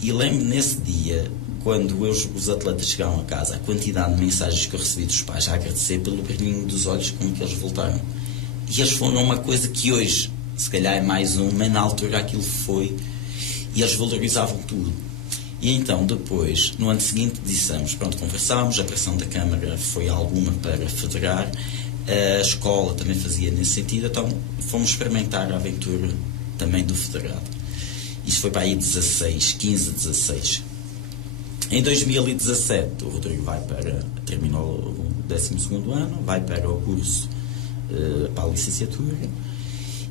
e lembro nesse dia, quando os atletas chegaram a casa, a quantidade de mensagens que eu recebi dos pais a agradecer pelo brilhinho dos olhos com que eles voltaram. E eles foram uma coisa que hoje, se calhar é mais mas na altura aquilo foi, e eles valorizavam tudo. E então, depois, no ano seguinte, dissemos, pronto, conversámos, a pressão da Câmara foi alguma para federar, a escola também fazia nesse sentido, então fomos experimentar a aventura também do federado. Isso foi para aí 15, 16. Em 2017, o Rodrigo terminou o 12º ano, vai para o curso para a licenciatura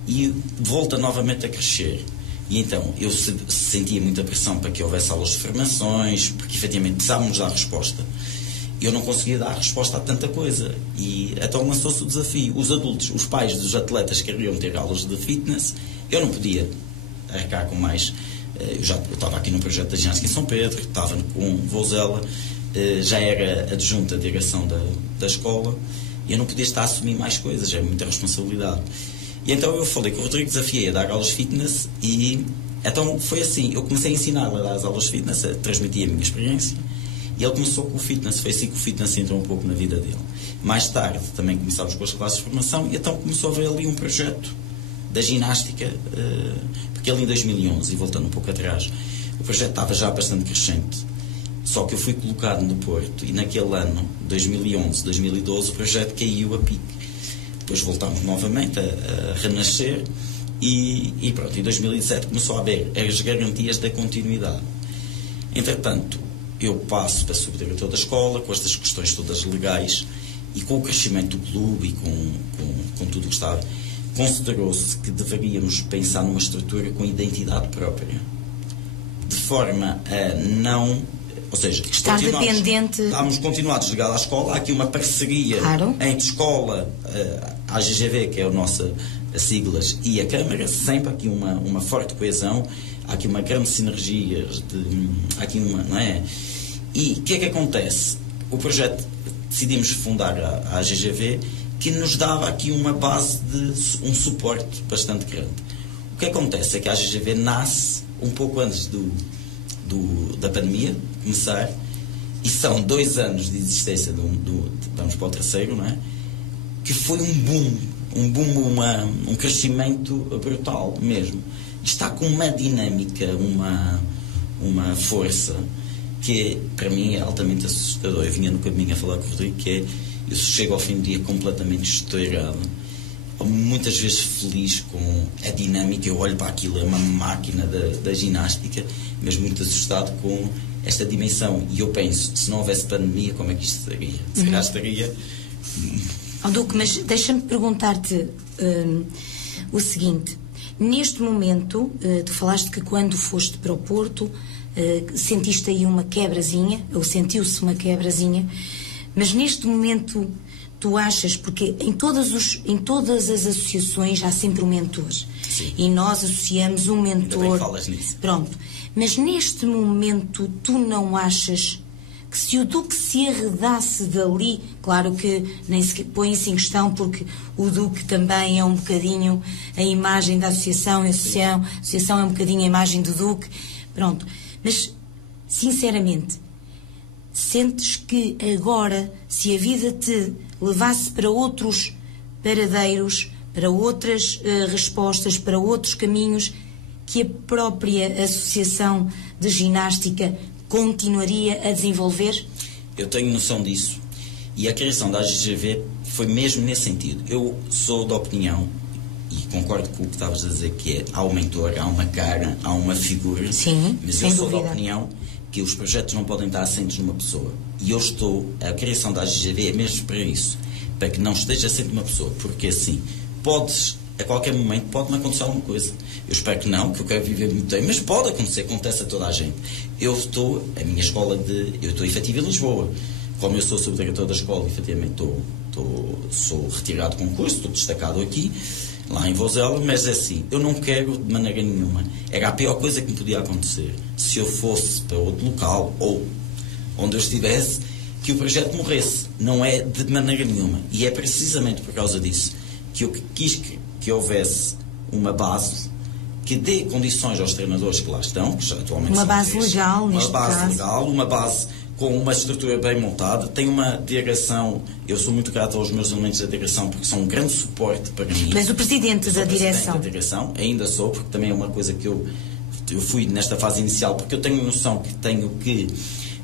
e volta novamente a crescer. E então, eu sentia muita pressão para que houvesse aulas de formações, porque efetivamente precisávamos dar resposta. Eu não conseguia dar resposta a tanta coisa. E então lançou-se o desafio. Os adultos, os pais dos atletas queriam ter aulas de fitness, eu não podia arcar com mais. Eu estava aqui no projeto da ginástica em São Pedro, estava com Vozela, já era adjunto da direção da escola, e eu não podia estar a assumir mais coisas, é muita responsabilidade. E então eu falei que o Rodrigo desafiei a dar aulas de fitness, e então foi assim, eu comecei a ensinar a dar as aulas de fitness, a transmitir a minha experiência, e ele começou com o fitness, foi assim que o fitness entrou um pouco na vida dele. Mais tarde também começámos com as classes de formação, e então começou a haver ali um projeto da ginástica, porque ele em 2011, e voltando um pouco atrás, o projeto estava já bastante crescente, só que eu fui colocado no Porto, e naquele ano, 2011, 2012, o projeto caiu a pique, depois voltámos novamente a renascer e pronto, em 2017 começou a haver as garantias da continuidade. Entretanto, eu passo para subdiretor da escola, com estas questões todas legais, e com o crescimento do clube e com tudo o que estava, considerou-se que deveríamos pensar numa estrutura com identidade própria, de forma a não, ou seja, estar dependente. Estamos continuados ligados à escola. Há aqui uma parceria, claro, entre escola, a GGV, que é a nossa siglas, e a Câmara, sempre aqui uma forte coesão, há aqui uma grande sinergia, há aqui uma, não é? E o que é que acontece? O projeto, decidimos fundar a GGV, que nos dava aqui uma base de um suporte bastante grande. O que acontece é que a GGV nasce um pouco antes da pandemia começar, e são 2 anos de existência vamos para o terceiro, não é? Que foi um crescimento brutal mesmo. Está com uma dinâmica, uma força que para mim é altamente assustador. Eu vinha no caminho a falar com o Rodrigo, que é, eu chego ao fim do dia completamente estourado, muitas vezes feliz com a dinâmica. Eu olho para aquilo, é uma máquina da ginástica, mas muito assustado com esta dimensão. E eu penso, se não houvesse pandemia, como é que isto estaria? Se calhar estaria... Duque, mas deixa-me perguntar-te o seguinte. Neste momento, tu falaste que quando foste para o Porto, sentiste aí uma quebrazinha, ou sentiu-se uma quebrazinha, mas neste momento tu achas, porque em todas as associações há sempre um mentor. Sim. E nós associamos um mentor. Ainda bem que falas nisso. Pronto. Mas neste momento tu não achas que se o Duque se arredasse dali, claro que nem se põe-se em questão, porque o Duque também é um bocadinho a imagem da associação, a associação é um bocadinho a imagem do Duque, pronto. Mas, sinceramente, sentes que agora, se a vida te levasse para outros paradeiros, para outras respostas, para outros caminhos, que a própria Associação de Ginástica continuaria a desenvolver? Eu tenho noção disso. E a criação da GGV foi mesmo nesse sentido. Eu sou da opinião, e concordo com o que estavas a dizer, que há um mentor, há uma cara, há uma figura. Sim, mas sem eu sou dúvida. da opinião que os projetos não podem estar assentes numa pessoa. E a criação da GGV é mesmo para isso, para que não esteja assente numa pessoa, porque assim, a qualquer momento pode-me acontecer alguma coisa. Eu espero que não, que eu quero viver muito bem, mas pode acontecer, acontece a toda a gente. Eu estou efetivo em Lisboa. Como eu sou subdiretor da escola, efetivamente sou retirado do concurso, estou destacado aqui, lá em Vozela, mas é assim, eu não quero de maneira nenhuma. Era a pior coisa que me podia acontecer se eu fosse para outro local, ou onde eu estivesse, que o projeto morresse. Não é de maneira nenhuma. E é precisamente por causa disso que eu quis que houvesse uma base que dê condições aos treinadores que lá estão, que já atualmente uma são base 3, legal, neste caso. Uma base com uma estrutura bem montada, tem uma direção. Eu sou muito grato aos meus elementos da direção, porque são um grande suporte para mim. Tu és o presidente da direção. Ainda sou, porque também é uma coisa que eu fui nesta fase inicial, porque eu tenho noção que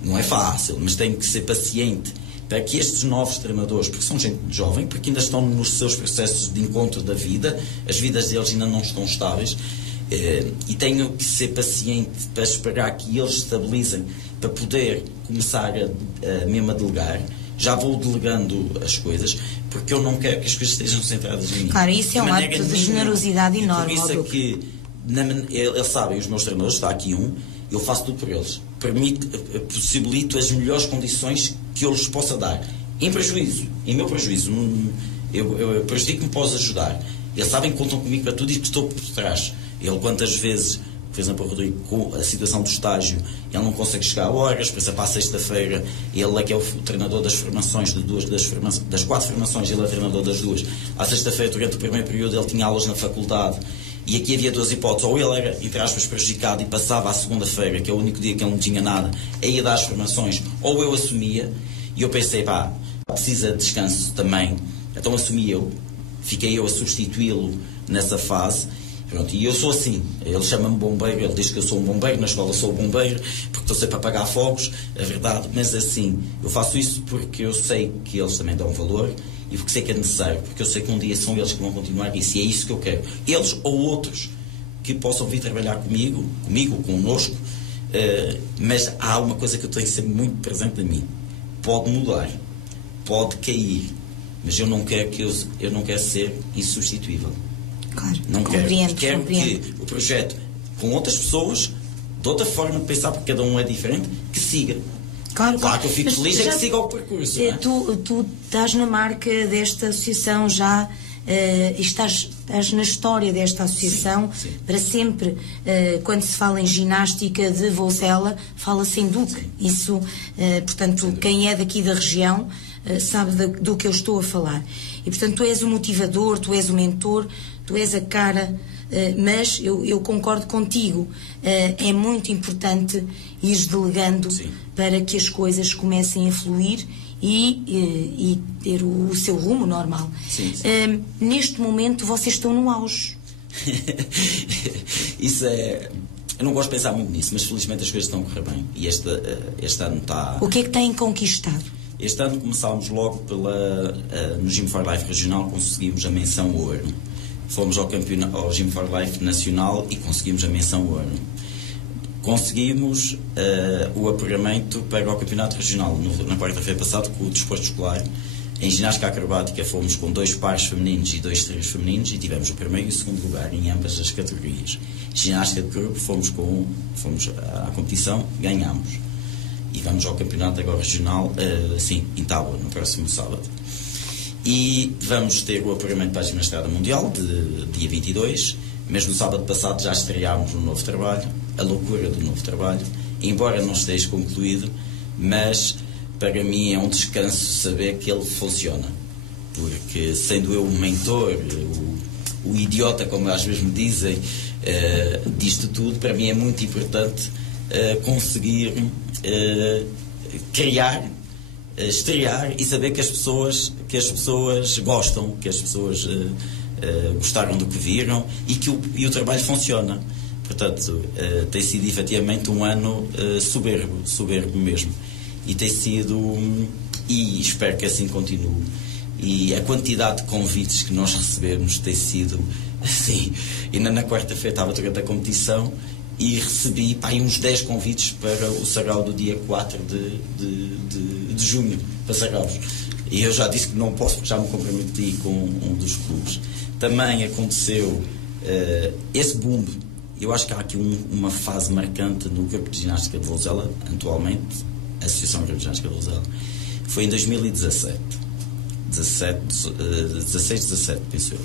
não é fácil, mas tenho que ser paciente para que estes novos treinadores, porque são gente jovem, porque ainda estão nos seus processos de encontro da vida, as vidas deles ainda não estão estáveis, e tenho que ser paciente para esperar que eles estabilizem, para poder começar mesmo a delegar. Já vou delegando as coisas, porque eu não quero que as coisas estejam centradas em mim. Claro, isso é um ato de generosidade enorme. Por isso é que, eles sabem, os meus treinadores, está aqui eu faço tudo por eles. Possibilito as melhores condições que eu lhes possa dar. Em meu prejuízo. Eu prejudico-me, posso ajudar. Eles sabem que contam comigo para tudo e que estou por trás. Ele, quantas vezes, por exemplo, o Rodrigo, com a situação do estágio, ele não consegue chegar a horas, por exemplo, à sexta-feira, ele é que é o treinador das formações, das 4 formações, ele é treinador das 2. À sexta-feira, durante o primeiro período, ele tinha aulas na faculdade. E aqui havia 2 hipóteses, ou ele era, entre aspas, prejudicado e passava à segunda-feira, que é o único dia que ele não tinha nada, a ir dar as formações, ou eu assumia, e eu pensei, precisa de descanso também, então assumi eu, fiquei eu a substituí-lo nessa fase. Pronto, e eu sou assim, ele chama-me bombeiro, ele diz que eu sou um bombeiro, na escola sou bombeiro, porque estou sempre a apagar fogos, é verdade, mas assim, eu faço isso porque eu sei que eles também dão valor, e porque sei que é necessário, porque eu sei que um dia são eles que vão continuar isso, e é isso que eu quero. Eles ou outros que possam vir trabalhar comigo, connosco, mas há uma coisa que eu tenho sempre muito presente em mim: pode mudar, pode cair, mas eu não quero ser insubstituível. Claro, não compreendo. Quero que o projeto, com outras pessoas, de outra forma de pensar, porque cada um é diferente, que siga. Claro que eu fico feliz é que siga o percurso. Não é? Tu estás na marca desta associação já, estás na história desta associação, sim. Para sempre. Quando se fala em ginástica de Vozela, fala-se em Duque. Isso, portanto, quem é daqui da região sabe do que eu estou a falar. E, portanto, tu és o motivador, tu és o mentor, tu és a cara, mas eu concordo contigo. É muito importante ires delegando, sim, para que as coisas comecem a fluir e ter o seu rumo normal. Sim, sim. Neste momento vocês estão no auge. Isso é... Eu não gosto de pensar muito nisso, mas felizmente as coisas estão a correr bem. E este ano está... O que é que têm conquistado? Este ano começámos logo no Gym for Life regional, conseguimos a menção ouro. Fomos ao Gym for Life nacional e conseguimos a menção ouro. Conseguimos o apuramento para o campeonato regional na quarta-feira passada com o desporto escolar. Em ginástica acrobática fomos com 2 pares femininos e 2 trios femininos e tivemos o primeiro e o segundo lugar em ambas as categorias. Ginástica de grupo fomos à competição, ganhamos. E vamos ao campeonato agora regional, em Tábua, no próximo sábado. E vamos ter o apuramento para a Ginástica Mundial, de dia 22, mas no sábado passado já estreámos um novo trabalho, a loucura do novo trabalho, embora não esteja concluído, mas para mim é um descanso saber que ele funciona. Porque, sendo eu o mentor, o idiota, como às vezes me dizem, disto tudo, para mim é muito importante conseguir criar, estrear e saber que as pessoas gostam, que as pessoas gostaram do que viram e que o trabalho funciona. Portanto, tem sido efetivamente um ano soberbo mesmo. E tem sido, e espero que assim continue. E a quantidade de convites que nós recebemos tem sido assim. Ainda na quarta-feira estava durante a competição e recebi uns 10 convites para o Sarau do dia 4 de junho, para Saraus. E eu já disse que não posso, porque já me comprometi com um dos clubes. Também aconteceu esse boom. Eu acho que há aqui uma fase marcante no grupo de ginástica de Vozela, atualmente, a Associação Grupo de Ginástica de Vozela. Foi em 2017. 17, penso eu.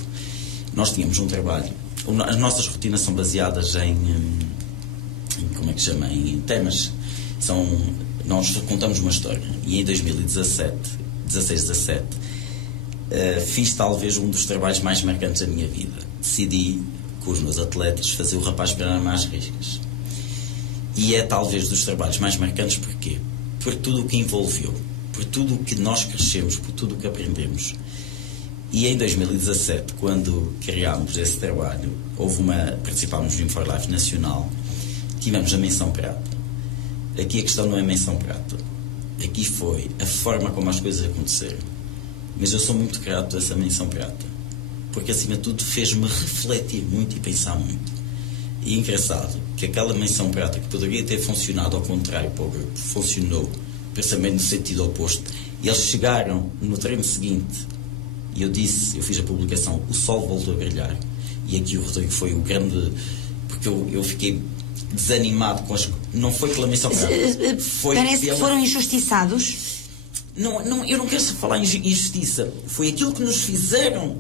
Nós tínhamos um trabalho. As nossas rotinas são baseadas em temas. Nós contamos uma história. E em 2017, fiz talvez um dos trabalhos mais marcantes da minha vida. Decidi, com os meus atletas, fazer o rapaz pegar mais riscas. E é talvez dos trabalhos mais marcantes. Porquê? Por tudo o que envolveu, por tudo o que nós crescemos, por tudo o que aprendemos. E em 2017, quando criámos esse trabalho, participámos no Gym for Life nacional, tivemos a menção prata. Aqui a questão não é menção prata. Aqui foi a forma como as coisas aconteceram. Mas eu sou muito grato a essa menção prata, porque acima de tudo fez-me refletir muito e pensar muito. E é engraçado que aquela menção prata, que poderia ter funcionado ao contrário para o grupo, funcionou precisamente no sentido oposto. E eles chegaram no treino seguinte e eu fiz a publicação, o sol voltou a brilhar. E aqui o Rodrigo foi o grande, porque eu fiquei desanimado com não foi pela menção prata. Parece que foram injustiçados. Não, eu não quero falar em injustiça. Foi aquilo que nos fizeram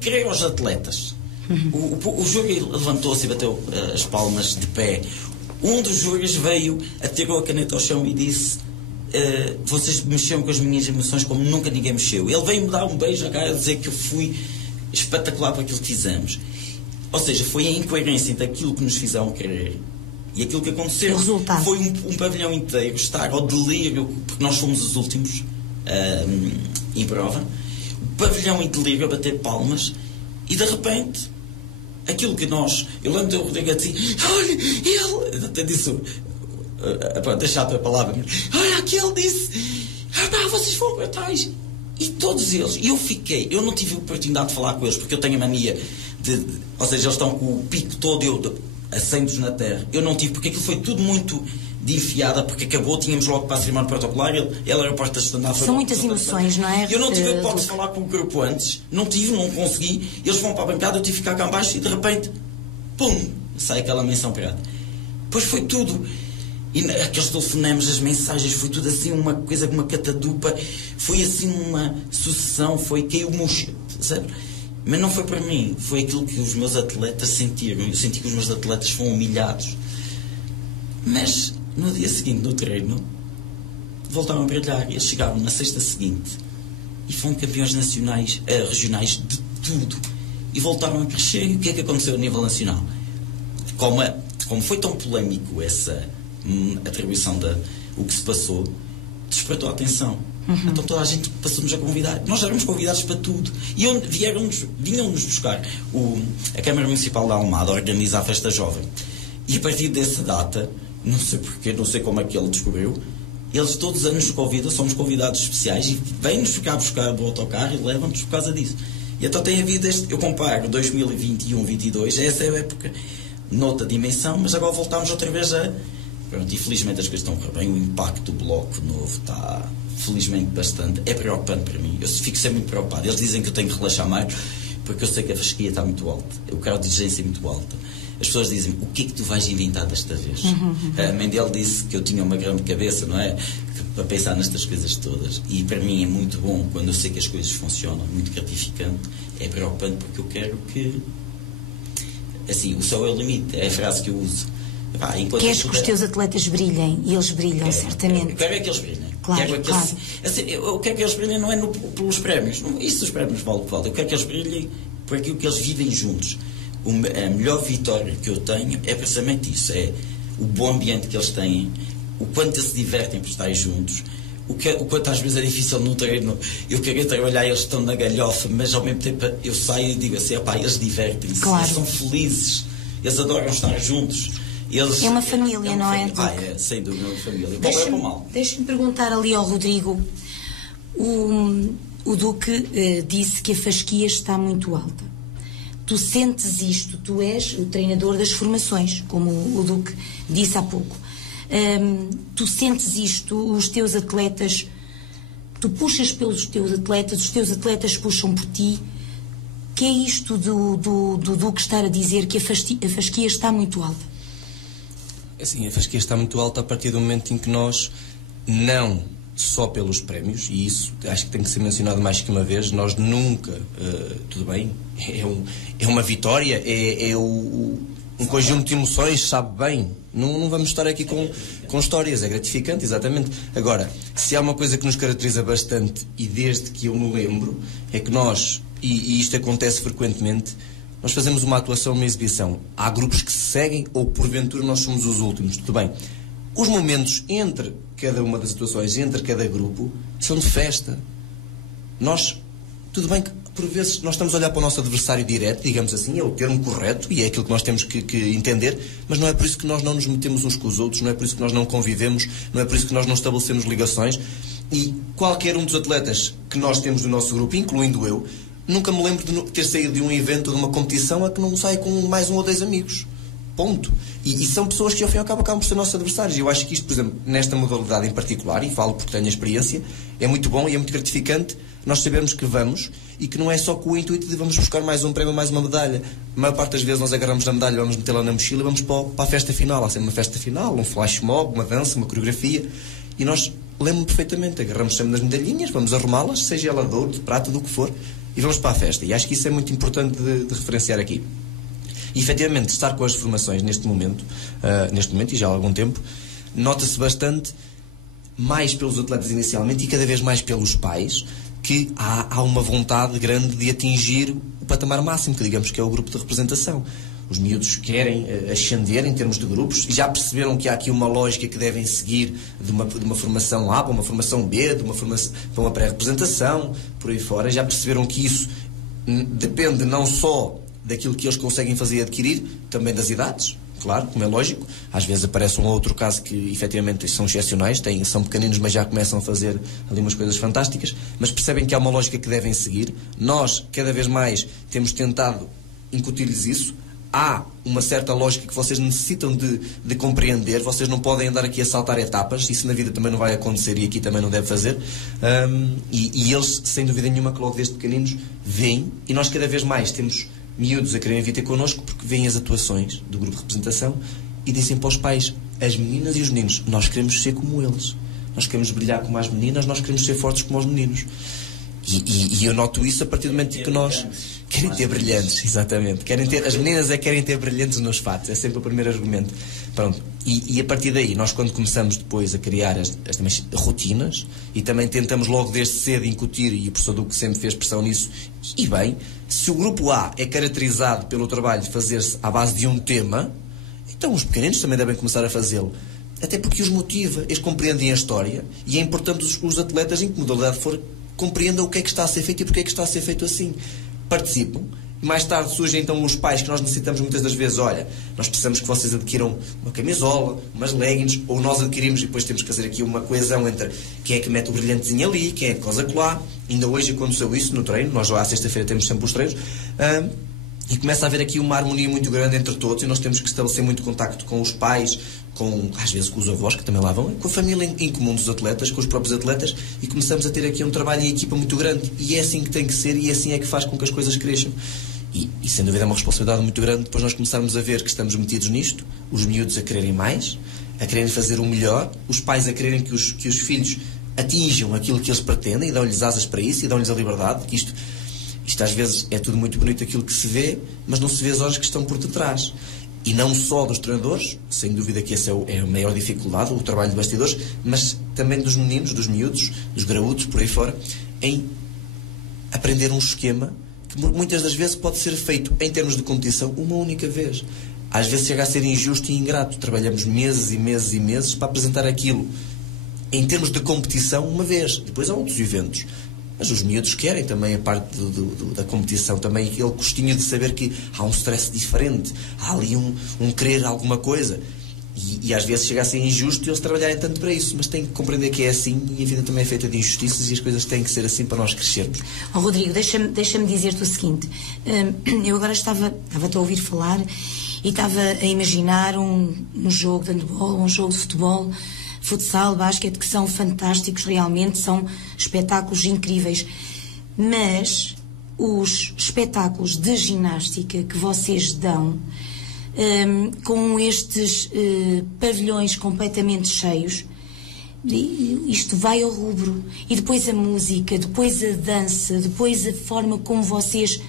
crer aos atletas. O júri levantou-se e bateu as palmas de pé. Um dos júris veio, atirou a caneta ao chão e disse: vocês mexeram com as minhas emoções como nunca ninguém mexeu. Ele veio-me dar um beijo na cara a dizer que eu fui espetacular para aquilo que fizemos. Ou seja, foi a incoerência entre aquilo que nos fizeram querer e aquilo que aconteceu. Foi um pavilhão inteiro estar ao delírio, porque nós fomos os últimos em prova. O pavilhão em delírio a bater palmas e de repente aquilo que nós... Eu lembro de eu Rodrigo assim: olha, ele... Até disse... deixar a tua palavra. Olha, aqui ele disse: vocês foram para trás. E todos eles, eu não tive a oportunidade de falar com eles, porque eu tenho a mania ou seja, eles estão com o pico todo assentos na terra. Eu não tive, porque aquilo foi tudo muito de enfiada, porque acabou, tínhamos logo para a cerimónia protocolar, ele era o porta-estandarte. São muitas emoções, não é? Eu não tive a hipótese de falar com o grupo antes, não consegui, eles vão para a bancada, eu tive que ficar cá abaixo e de repente, pum, sai aquela menção pirata. Depois foi tudo, e aqueles telefonemas, as mensagens, foi tudo assim uma coisa, uma catadupa, foi assim uma sucessão, caiu o mochete, sabe? Mas não foi para mim, foi aquilo que os meus atletas sentiram. Eu senti que os meus atletas foram humilhados. Mas no dia seguinte, no treino, voltaram a brilhar. Eles chegaram na sexta seguinte e foram campeões nacionais, regionais de tudo. E voltaram a crescer. E o que é que aconteceu a nível nacional? Como foi tão polémico essa atribuição o que se passou, despertou a atenção. Então toda a gente passou-nos a convidar. Nós éramos convidados para tudo. E vinham-nos buscar. A Câmara Municipal de Almada organiza a festa jovem. E a partir dessa data, não sei porquê, não sei como é que ele descobriu, eles todos os anos nos convidam, somos convidados especiais e vêm-nos ficar buscar do autocarro e levam-nos por causa disso. E então tem havido eu comparo 2021-22, essa é a época noutra dimensão, mas agora voltamos outra vez Pronto, e felizmente as coisas estão a correr bem. O impacto do bloco novo está, felizmente, bastante. É preocupante para mim. Eu fico sempre muito preocupado. Eles dizem que eu tenho que relaxar mais, porque eu sei que a fasquia está muito alta. O grau de exigência é muito alta. As pessoas dizem, o que é que tu vais inventar desta vez? A mãe dele disse que eu tinha uma grande cabeça, não é? Para pensar nestas coisas todas. E para mim é muito bom quando eu sei que as coisas funcionam, muito gratificante. É preocupante porque eu quero que... Assim, o céu é o limite. É a frase que eu uso. Queres que os teus atletas brilhem, e eles brilham, certamente. Eu quero é que eles brilhem. Claro. Eu quero que eles brilhem não é pelos prémios. Isso dos prémios vale o que vale. Eu quero que eles brilhem por aquilo que eles vivem juntos. A melhor vitória que eu tenho é precisamente isso. É o bom ambiente que eles têm, o quanto eles se divertem por estar juntos, o quanto às vezes é difícil no treino. Eu queria trabalhar, eles estão na galhofa, mas ao mesmo tempo eu saio e digo assim, eles divertem-se, claro. Eles são felizes, eles adoram estar juntos. É uma família, não é? Sem dúvida, é uma família. Deixa-me perguntar ali ao Rodrigo. O Duque disse que a fasquia está muito alta. Tu sentes isto? Tu és o treinador das formações, como o Duque disse há pouco. Tu sentes isto? Os teus atletas... Tu puxas pelos teus atletas, os teus atletas puxam por ti. Que é isto do Duque estar a dizer que a fasquia está muito alta? Assim, a fasquia está muito alta a partir do momento em que nós, não só pelos prémios, e isso acho que tem que ser mencionado mais que uma vez, nós nunca, tudo bem, é uma vitória, um conjunto de emoções, sabe bem, não vamos estar aqui com histórias, é gratificante, exatamente. Agora, se há uma coisa que nos caracteriza bastante, e desde que eu me lembro, é que nós, e isto acontece frequentemente, nós fazemos uma atuação, uma exibição. Há grupos que se seguem ou, porventura, nós somos os últimos. Tudo bem. Os momentos entre cada uma das atuações, entre cada grupo, são de festa. Tudo bem que, por vezes, nós estamos a olhar para o nosso adversário direto, digamos assim, é o termo correto, e é aquilo que nós temos que entender, mas não é por isso que nós não nos metemos uns com os outros, não é por isso que nós não convivemos, não é por isso que nós não estabelecemos ligações. E qualquer um dos atletas que nós temos do nosso grupo, incluindo eu, nunca me lembro de ter saído de um evento, de uma competição, a que não saio com mais um ou dois amigos. Ponto. E são pessoas que, ao fim e ao cabo, acabam por ser nossos adversários. E eu acho que isto, por exemplo, nesta modalidade em particular, e falo porque tenho a experiência, é muito bom e é muito gratificante nós sabermos que vamos e que não é só com o intuito de vamos buscar mais um prémio, mais uma medalha. A maior parte das vezes nós agarramos a medalha, vamos metê-la na mochila e vamos para a festa final. Há sempre uma festa final, um flash mob, uma dança, uma coreografia. E nós, lembro-me perfeitamente, agarramos sempre nas medalhinhas, vamos arrumá-las, seja ela de ouro, de prata, do que for, e vamos para a festa. E acho que isso é muito importante de referenciar aqui. E, efetivamente, estar com as formações neste momento, e já há algum tempo, nota-se bastante, mais pelos atletas inicialmente e cada vez mais pelos pais, que há uma vontade grande de atingir o patamar máximo, que digamos que é o grupo de representação. Os miúdos querem ascender em termos de grupos e já perceberam que há aqui uma lógica que devem seguir de uma formação A para uma formação B, para uma pré-representação, por aí fora. Já perceberam que isso depende não só daquilo que eles conseguem fazer e adquirir, também das idades, claro, como é lógico. Às vezes aparece um ou outro caso que efetivamente são excepcionais, são pequeninos, mas já começam a fazer ali umas coisas fantásticas, mas percebem que há uma lógica que devem seguir. Nós, cada vez mais, temos tentado incutir-lhes isso. Há uma certa lógica que vocês necessitam de compreender. Vocês não podem andar aqui a saltar etapas. Isso na vida também não vai acontecer e aqui também não deve fazer. E eles, sem dúvida nenhuma, que logo desde pequeninos vêm, e nós cada vez mais temos miúdos a quererem vir ter connosco porque veem as atuações do grupo de representação e dizem para os pais, as meninas e os meninos, nós queremos ser como eles. Nós queremos brilhar como as meninas, nós queremos ser fortes como os meninos. E eu noto isso a partir do momento que nós querem ter brilhantes, exatamente. As meninas querem ter brilhantes nos fatos, é sempre o primeiro argumento. Pronto. E a partir daí, nós quando começamos depois a criar as rotinas, e também tentamos logo desde cedo incutir, e o professor Duque sempre fez pressão nisso, e bem, se o grupo A é caracterizado pelo trabalho de fazer-se à base de um tema, então os pequeninos também devem começar a fazê-lo. Até porque os motiva, eles compreendem a história, e é importante os atletas, em que modalidade for, compreendam o que é que está a ser feito e porque é que está a ser feito assim. Participam. E mais tarde surgem então os pais que nós necessitamos muitas das vezes. Olha, nós precisamos que vocês adquiram uma camisola, umas leggings, ou nós adquirimos e depois temos que fazer aqui uma coesão entre quem é que mete o brilhantezinho ali, quem é que cosa colar. Ainda hoje aconteceu isso no treino. Nós lá à sexta-feira temos sempre os treinos. E começa a haver aqui uma harmonia muito grande entre todos, e nós temos que estabelecer muito contacto com os pais, às vezes com os avós, que também lá vão, com a família em comum dos atletas, com os próprios atletas, e começamos a ter aqui um trabalho em equipa muito grande. E é assim que tem que ser, e assim é que faz com que as coisas cresçam. E sem dúvida é uma responsabilidade muito grande depois nós começarmos a ver que estamos metidos nisto, os miúdos a quererem mais, a quererem fazer o melhor, os pais a quererem que os filhos atinjam aquilo que eles pretendem, e dão-lhes asas para isso, e dão-lhes a liberdade, que isto às vezes é tudo muito bonito aquilo que se vê, mas não se vê as horas que estão por detrás. E não só dos treinadores, sem dúvida que essa é a maior dificuldade, o trabalho de bastidores, mas também dos meninos, dos miúdos, dos graúdos, por aí fora, em aprender um esquema que muitas das vezes pode ser feito em termos de competição uma única vez. Às vezes chega a ser injusto e ingrato. Trabalhamos meses e meses e meses para apresentar aquilo em termos de competição uma vez. Depois há outros eventos. Mas os miúdos querem também a parte da competição, também aquele gostinho de saber que há um stress diferente, há ali um querer alguma coisa. E às vezes chega a ser injusto eles trabalharem tanto para isso, mas têm que compreender que é assim, e a vida também é feita de injustiças, e as coisas têm que ser assim para nós crescermos. Rodrigo, deixa-me dizer-te o seguinte. Eu agora estava-te a ouvir falar e estava a imaginar um jogo de handball, um jogo de futebol, futsal, basquete, que são fantásticos, realmente são espetáculos incríveis, mas os espetáculos de ginástica que vocês dão, com estes pavilhões completamente cheios, isto vai ao rubro, e depois a música, depois a dança, depois a forma como vocês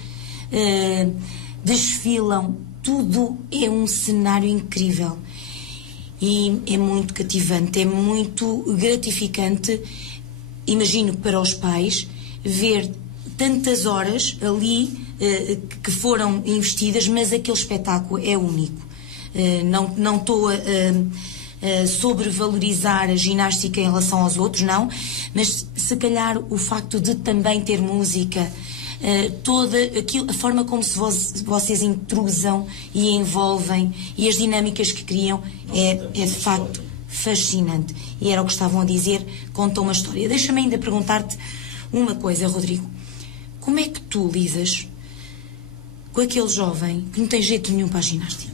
desfilam, tudo é um cenário incrível. E é muito cativante, é muito gratificante, imagino, para os pais, ver tantas horas ali que foram investidas, mas aquele espetáculo é único. Não estou a sobrevalorizar a ginástica em relação aos outros, não, mas se calhar o facto de também ter música, toda aquilo, a forma como vocês intrusam e envolvem, e as dinâmicas que criam, é de facto fascinante. E era o que estavam a dizer, contam uma história. Deixa-me ainda perguntar-te uma coisa, Rodrigo. Como é que tu lidas com aquele jovem que não tem jeito nenhum para a ginástica?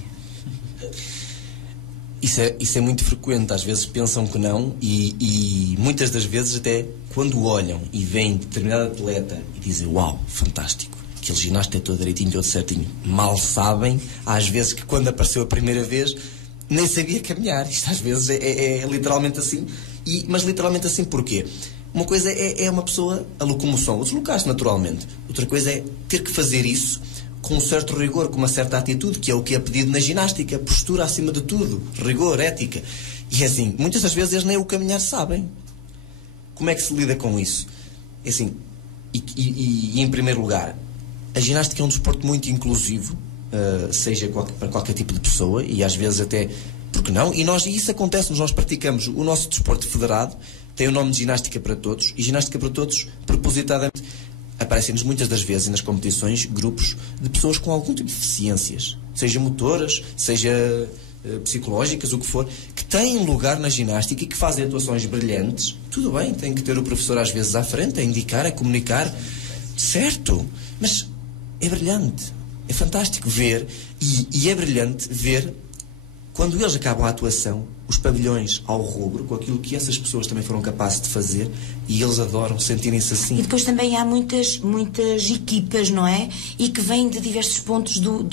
Isso é muito frequente. Às vezes pensam que não, e muitas das vezes até quando olham e veem determinado atleta e dizem, uau, fantástico, aquele ginasta é todo direitinho, todo certinho, mal sabem às vezes que quando apareceu a primeira vez nem sabia caminhar. Isto às vezes é literalmente assim. Mas literalmente assim porquê? Uma coisa é uma pessoa, a locomoção, o deslocar-se naturalmente. Outra coisa é ter que fazer isso com um certo rigor, com uma certa atitude, que é o que é pedido na ginástica, postura acima de tudo, rigor, ética. E assim, muitas das vezes eles nem o caminhar sabem. Como é que se lida com isso? É assim, e em primeiro lugar, a ginástica é um desporto muito inclusivo, seja para qualquer tipo de pessoa, e às vezes até, porque não? E isso acontece, nós praticamos o nosso desporto federado, tem o nome de Ginástica para Todos, e Ginástica para Todos, propositadamente, aparecem-nos muitas das vezes nas competições grupos de pessoas com algum tipo de deficiências, seja motoras, seja psicológicas, o que for, que têm lugar na ginástica e que fazem atuações brilhantes. Tudo bem, tem que ter o professor às vezes à frente, a indicar, a comunicar, certo, mas é brilhante, é fantástico ver, e é brilhante ver, quando eles acabam a atuação, os pavilhões ao rubro, com aquilo que essas pessoas também foram capazes de fazer, e eles adoram sentirem-se assim. E depois também há muitas equipas, não é? E que vêm de diversos pontos do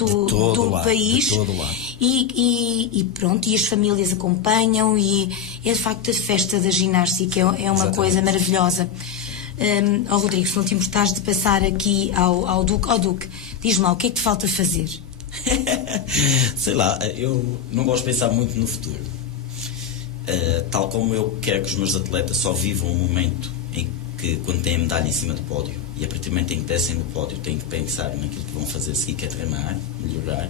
país. De todo lado. E pronto, e as famílias acompanham, e é de facto a festa da ginástica, é uma Exatamente. coisa maravilhosa. Rodrigo, se não te importares de passar aqui ao Duque. Duque, diz-me lá, o que é que te falta fazer? Sei lá, eu não gosto de pensar muito no futuro. Tal como eu quero que os meus atletas só vivam um momento em que, quando têm a medalha em cima do pódio, e a partir do momento em que descem do pódio, têm que pensar naquilo que vão fazer a seguir, que é treinar, melhorar.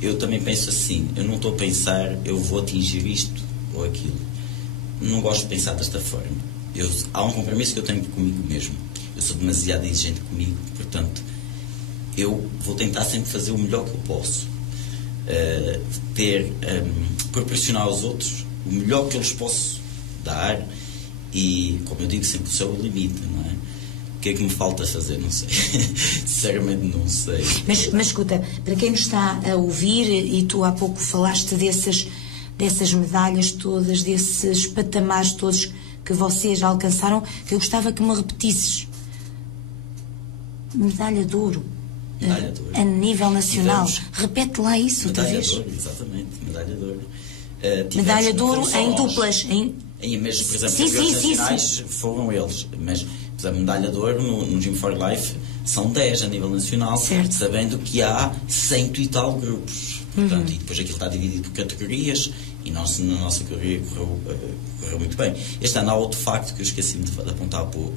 Eu também penso assim, eu não estou a pensar, eu vou atingir isto ou aquilo. Não gosto de pensar desta forma. Há um compromisso que eu tenho comigo mesmo. Eu sou demasiado exigente comigo, portanto, eu vou tentar sempre fazer o melhor que eu posso. Proporcionar aos outros o melhor que eu lhes posso dar, e, como eu digo, sempre o céu é o limite, não é? O que é que me falta fazer? Não sei. Sinceramente não sei. Mas escuta, para quem nos está a ouvir, e tu há pouco falaste dessas medalhas todas, desses patamares todos que vocês alcançaram, que eu gostava que me repetisses. Medalha de ouro. Medalha de ouro. A nível nacional. Repete lá isso outra Medalha vez. de ouro, exatamente. Medalha de ouro. Medalha de ouro em duplas. Mesmo, por exemplo, Sim, campeões sim, nacionais sim. foram eles. Mas, por exemplo, medalha de ouro no Gym for Life são 10 a nível nacional, certo. Sabendo que há 100 e tal grupos. Portanto, e depois aquilo está dividido por categorias, e nós, na nossa categoria, correu muito bem. Este ano há outro facto que eu esqueci-me de apontar há pouco,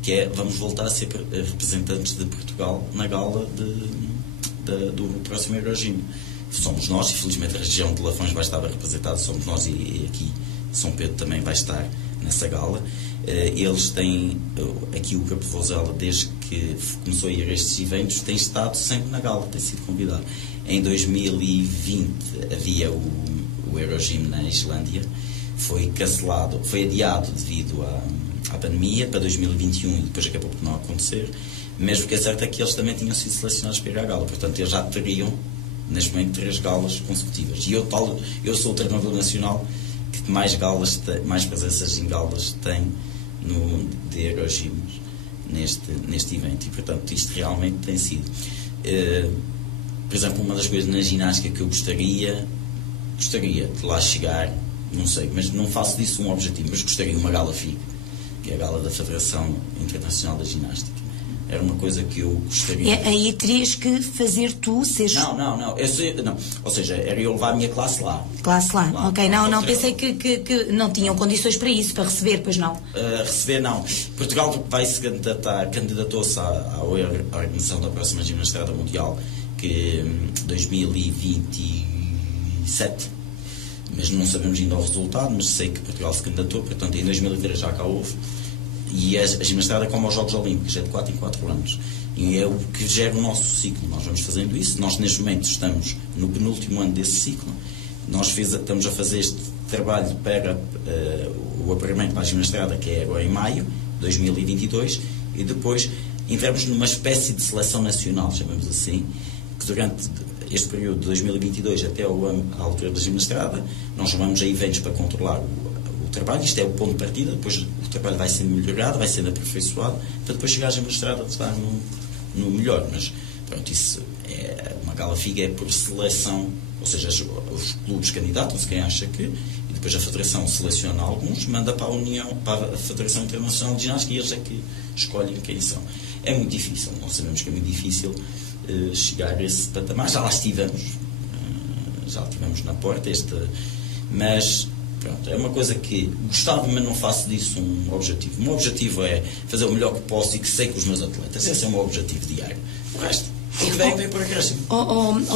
que é, vamos voltar a ser representantes de Portugal na gala do próximo Eurogym. Somos nós, e felizmente a região de Lafões vai estar representada, somos nós, e aqui São Pedro também vai estar nessa gala. Eles têm, aqui o Campo Vozela, desde que começou a ir a estes eventos, tem estado sempre na gala, tem sido convidado. Em 2020 havia o Eurogym na Islândia, foi cancelado, foi adiado devido à pandemia para 2021, e depois acabou por não acontecer. Mas o que é certo é que eles também tinham sido selecionados para ir à gala, portanto eles já teriam neste momento 3 galas consecutivas. E eu sou o treinador nacional que mais presenças em galas tem de Eurogyms neste evento, e portanto isto realmente tem sido, por exemplo, uma das coisas na ginástica que eu gostaria de lá chegar, não sei, mas não faço disso um objetivo, mas gostaria de uma gala FIG, que é a gala da Federação Internacional da Ginástica. Era uma coisa que eu gostaria. Aí terias que fazer tu, seres... Não. Não. Ou seja, era eu levar a minha classe lá. Classe lá. Ok, não, pensei que não tinham condições para isso, para receber, pois não. Receber, não. Portugal candidatou-se à organização da próxima Gimnastrada Mundial, que 2027, mas não sabemos ainda o resultado, mas sei que Portugal se candidatou, portanto em 2003 já cá houve. E a gimnastrada é como aos Jogos Olímpicos, é de 4 em 4 anos. E é o que gera o nosso ciclo. Nós vamos fazendo isso. Nós, neste momento, estamos no penúltimo ano desse ciclo. Nós estamos a fazer este trabalho para o apuramento para a gimnastrada, que é agora em maio de 2022. E depois entramos numa espécie de seleção nacional, chamamos assim, que durante este período de 2022 até à altura da gimnastrada, nós vamos a eventos para controlar o trabalho. Isto é o ponto de partida, depois o trabalho vai sendo melhorado, vai sendo aperfeiçoado, para depois chegar à gimnastrada de estar no melhor. Mas pronto, isso é uma gala FIG, é por seleção, ou seja, os clubes candidatam-se, quem acha que, e depois a Federação seleciona alguns, manda para a Federação Internacional de Ginástica, e eles é que escolhem quem são. É muito difícil, nós sabemos que é muito difícil chegar a esse patamar. Já lá estivemos na porta, mas pronto, é uma coisa que gostava, mas não faço disso um objetivo. O meu objetivo é fazer o melhor que posso e que sei que os meus atletas. Esse é o meu objetivo diário. O resto Porque vem por acréscimo.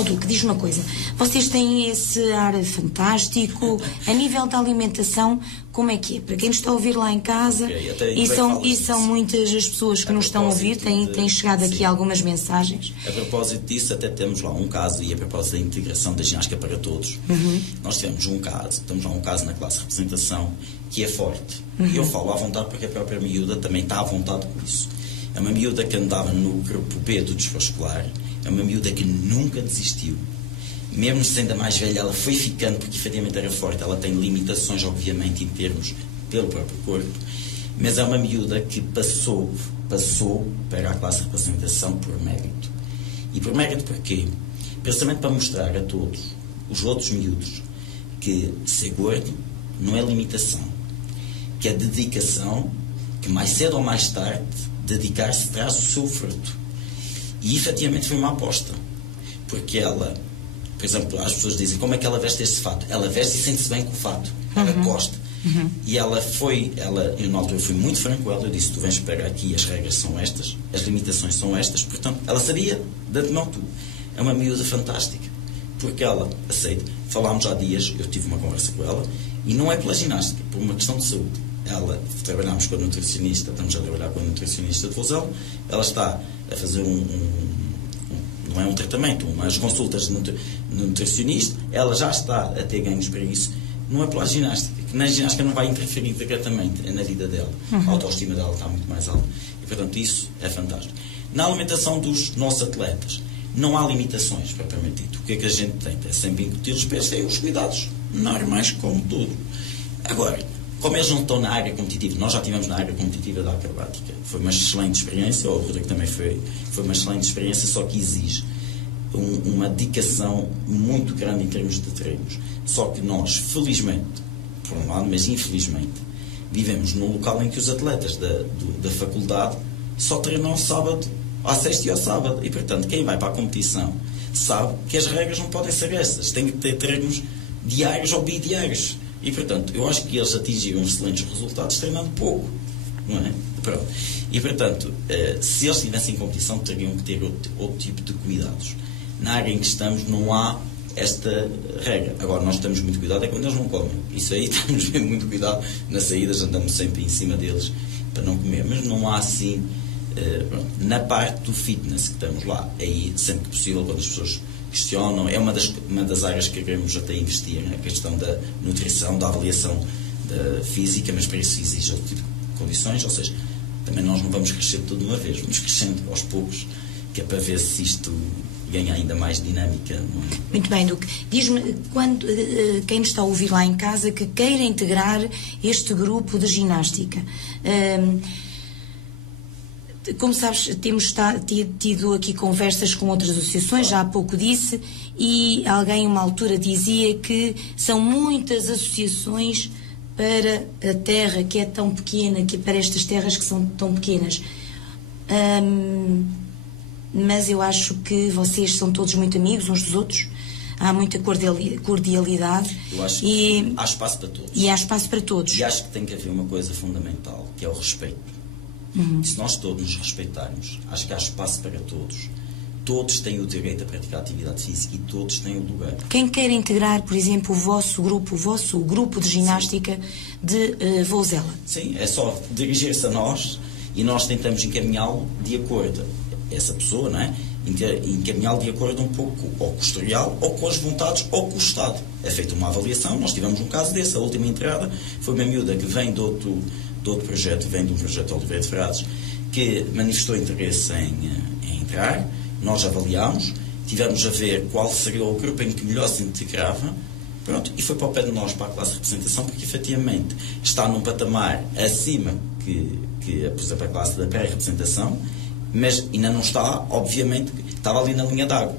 Duque, diz uma coisa. Vocês têm esse ar fantástico. A nível da alimentação, como é que é? Para quem nos está a ouvir lá em casa, são muitas as pessoas que nos estão a ouvir, têm chegado aqui algumas mensagens. A propósito disso, até temos lá um caso, e a propósito da integração da ginástica para todos, nós temos lá um caso na classe de representação que é forte. E eu falo à vontade porque a própria miúda também está à vontade com isso. É uma miúda que andava no grupo B do desporto escolar, é uma miúda que nunca desistiu. Mesmo sendo a mais velha, ela foi ficando porque efetivamente era forte. Ela tem limitações, obviamente, em termos pelo próprio corpo, mas é uma miúda que passou para a classe de representação por mérito. E por mérito porquê? Precisamente para mostrar a todos os outros miúdos que ser gordo não é limitação, que é dedicação, que mais cedo ou mais tarde dedicar-se traz o seu fruto. E efetivamente foi uma aposta, porque ela, por exemplo, as pessoas dizem como é que ela veste este fato. Ela veste e sente-se bem com o fato, ela gosta. E eu na altura fui muito franco com ela, eu disse: tu vens para aqui, as regras são estas, as limitações são estas. Portanto, ela sabia de antemão tudo. É uma miúda fantástica, porque ela aceita. Falámos há dias, eu tive uma conversa com ela, e não é pela ginástica, por uma questão de saúde. Trabalhámos com a nutricionista, estamos a trabalhar com a nutricionista de Vozela. Ela está a fazer não é um tratamento, umas consultas de nutricionista. Ela já está a ter ganhos para isso. Não é pela ginástica, que na ginástica não vai interferir diretamente na vida dela. A autoestima dela está muito mais alta. E, portanto, isso é fantástico. Na alimentação dos nossos atletas, não há limitações, propriamente dito. O que é que a gente tenta? É sempre incutir-lhes os cuidados normais, como tudo. Agora, como eles não estão na área competitiva, nós já estivemos na área competitiva da acrobática. Foi uma excelente experiência, o Rodrigo também foi uma excelente experiência, só que exige uma dedicação muito grande em termos de treinos. Só que nós, felizmente, por um lado, mas infelizmente, vivemos num local em que os atletas da faculdade só treinam ao sábado, à sexta e ao sábado. E, portanto, quem vai para a competição sabe que as regras não podem ser essas. Tem que ter treinos diários ou bidiários. E, portanto, eu acho que eles atingiram excelentes resultados treinando pouco, não é? Pronto. E, portanto, se eles estivessem em competição, teriam que ter outro tipo de cuidados. Na área em que estamos, não há esta regra. Agora, nós temos muito cuidado é quando eles não comem. Isso aí, temos mesmo muito cuidado. Nas saídas, andamos sempre em cima deles para não comer. Mas não há assim... na parte do fitness que estamos lá, aí, sempre que possível, quando as pessoas questionam, é uma das áreas que queremos até investir, a questão da nutrição, da avaliação da física, mas para isso exige outro tipo de condições, ou seja, também nós não vamos crescer tudo de uma vez, vamos crescendo aos poucos, que é para ver se isto ganha ainda mais dinâmica. Não é? Muito bem, Duque. Diz-me, quem nos está a ouvir lá em casa que queira integrar este grupo de ginástica, como sabes, temos tido aqui conversas com outras associações, já há pouco disse, e alguém, uma altura, dizia que são muitas associações para a terra que é tão pequena, para estas terras que são tão pequenas. Mas eu acho que vocês são todos muito amigos uns dos outros, há muita cordialidade. Eu acho que há espaço para todos. E há espaço para todos. E acho que tem que haver uma coisa fundamental, que é o respeito. Se nós todos nos respeitarmos, acho que há espaço para todos. Todos têm o direito a praticar atividade física e todos têm o lugar. Quem quer integrar, por exemplo, o vosso grupo de ginástica de Vozela? Sim, é só dirigir-se a nós e nós tentamos encaminhá-lo de acordo. Essa pessoa, não é? Encaminhá-lo de acordo um pouco ou com o historial, ou com as vontades, ou com o Estado. É feita uma avaliação, nós tivemos um caso desse. A última entrada foi uma miúda que vem de outro projeto, vem de um projeto de Oliveira de Frades, que manifestou interesse em entrar, nós avaliámos, tivemos a ver qual seria o grupo em que melhor se integrava, pronto, e foi para o pé de nós, para a classe de representação, porque efetivamente está num patamar acima que por exemplo, a classe da pré-representação, mas ainda não está, obviamente, estava ali na linha d'água.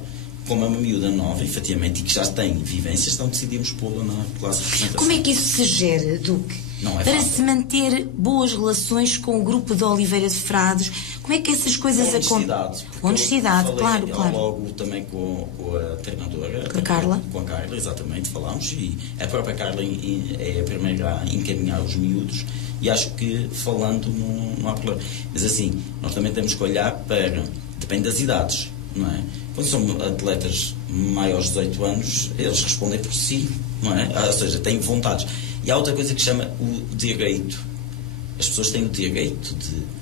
Como é uma miúda nova, efetivamente, e que já tem vivências, então decidimos pô-la na classe de representação. Como é que isso se gera, Duque? Não é para fácil. Se manter boas relações com o grupo de Oliveira de Frades, como é que essas coisas acontecem? Honestidade, claro. Logo também com a treinadora, com a Carla. Com a Carla, exatamente, falámos, e a própria Carla é a primeira a encaminhar os miúdos, e acho que falando não há problema. Mas assim, nós também temos que olhar para, depende das idades. não é? Quando são atletas maiores de 18 anos, eles respondem por si, não é? Ou seja, têm vontades. E há outra coisa que chama o direito. As pessoas têm o direito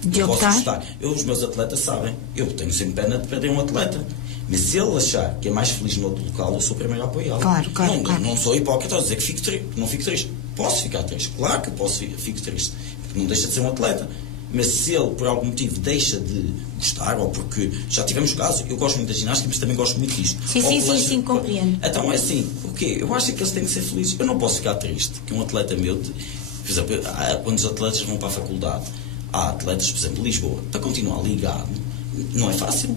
de optar. Posso gostar. Os meus atletas sabem. Eu tenho sempre pena de perder um atleta. Mas se ele achar que é mais feliz no outro local, eu sou o primeiro a apoiá-lo. Claro. Não sou hipócrita a dizer que não fico triste. Posso ficar triste. Claro que fico triste. Porque não deixa de ser um atleta. Mas se ele, por algum motivo, deixa de gostar, ou porque já tivemos casos, eu gosto muito da ginástica, mas também gosto muito disto. Sim, compreendo. Então é assim, porque eu acho que eles têm que ser felizes. Eu não posso ficar triste que um atleta meu, por exemplo, quando os atletas vão para a faculdade, há atletas, por exemplo, de Lisboa, para continuar ligado, não é fácil.